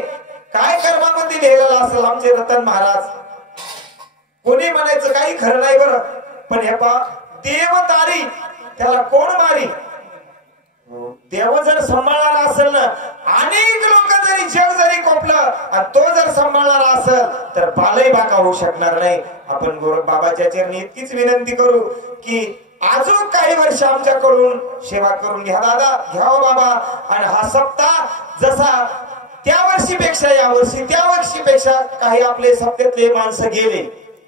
काय कर्मामध्ये लिहिलेलं असेल आमचे रतन महाराज. कोणी म्हणायचं काही खरं नाही बरं. पण हे पा देव तारी त्याला कोण मारी. देव जर सांभाळणारा असेल ना अनेक लोक जरी जग जरी कोपलं आणि तो जर सांभाळणारा असेल तर बालही बाका होऊ शकणार नाही. आपण गोरख बाबाच्या चरणी इतकीच विनंती करू की अजून काही वर्ष आमच्याकडून सेवा करून घ्या दादा. घ्यावं बाबा. आणि हा सप्ताह जसा त्या वर्षीपेक्षा या वर्षी त्या वर्षीपेक्षा काही आपले सप्त्यातले माणसं गेले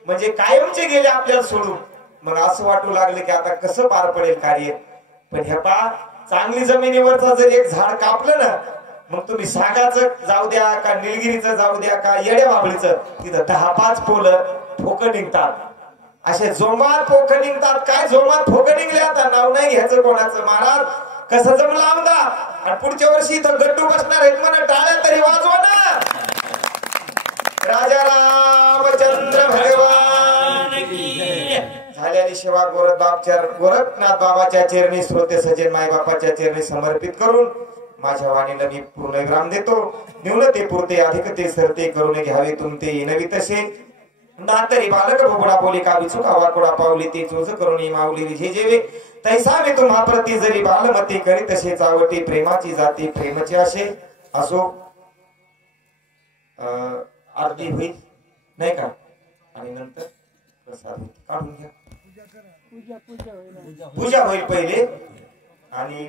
म्हणजे कायमचे गेले आपल्याला सोडून. मग असं वाटू लागले की आता कसं पार पडेल कार्य. पण हे पा चांगली जमिनीवरचा जर एक झाड कापलं ना मग तुम्ही सागाचं जाऊ द्या का निलगिरीचं जाऊ द्या का येड्या बाबळीचं तिथं 10-5 पोलं ठोकं निघतात. असे जोमात पोखं निघतात. काय जोमात ठोकं निघले आता नाव नाही घ्यायचं कोणाचं. महाराज कसं जमलं आमदा. आणि पुढच्या वर्षी इथं गड्डू बसणार आहेत म्हणून टाळ्या तरी वाजवा ना. राजा रामचंद्र भगवान झालेली सेवा गोरखनाथ बाबाच्या चरणी श्रोते सजन माय बापाच्या चरणी समर्पित करून माझ्या वाणीला मी पूर्ण विराम देतो. न्यूनते पुरते अधिकते सरते करून घ्यावे तुमते नवी तसे नातरी बालक भोपडा बोली का विचुका वाकोडा पावली ते चोज करून माऊली रिझे जेवे तैसा मी तुम्हा प्रती जरी बालमती करी तसे चावटी प्रेमाची जाती प्रेमाची असे असो. आरती होईल नाही का आणि नंतर प्रसाद काढून घ्या. पूजा होईल पहिले आणि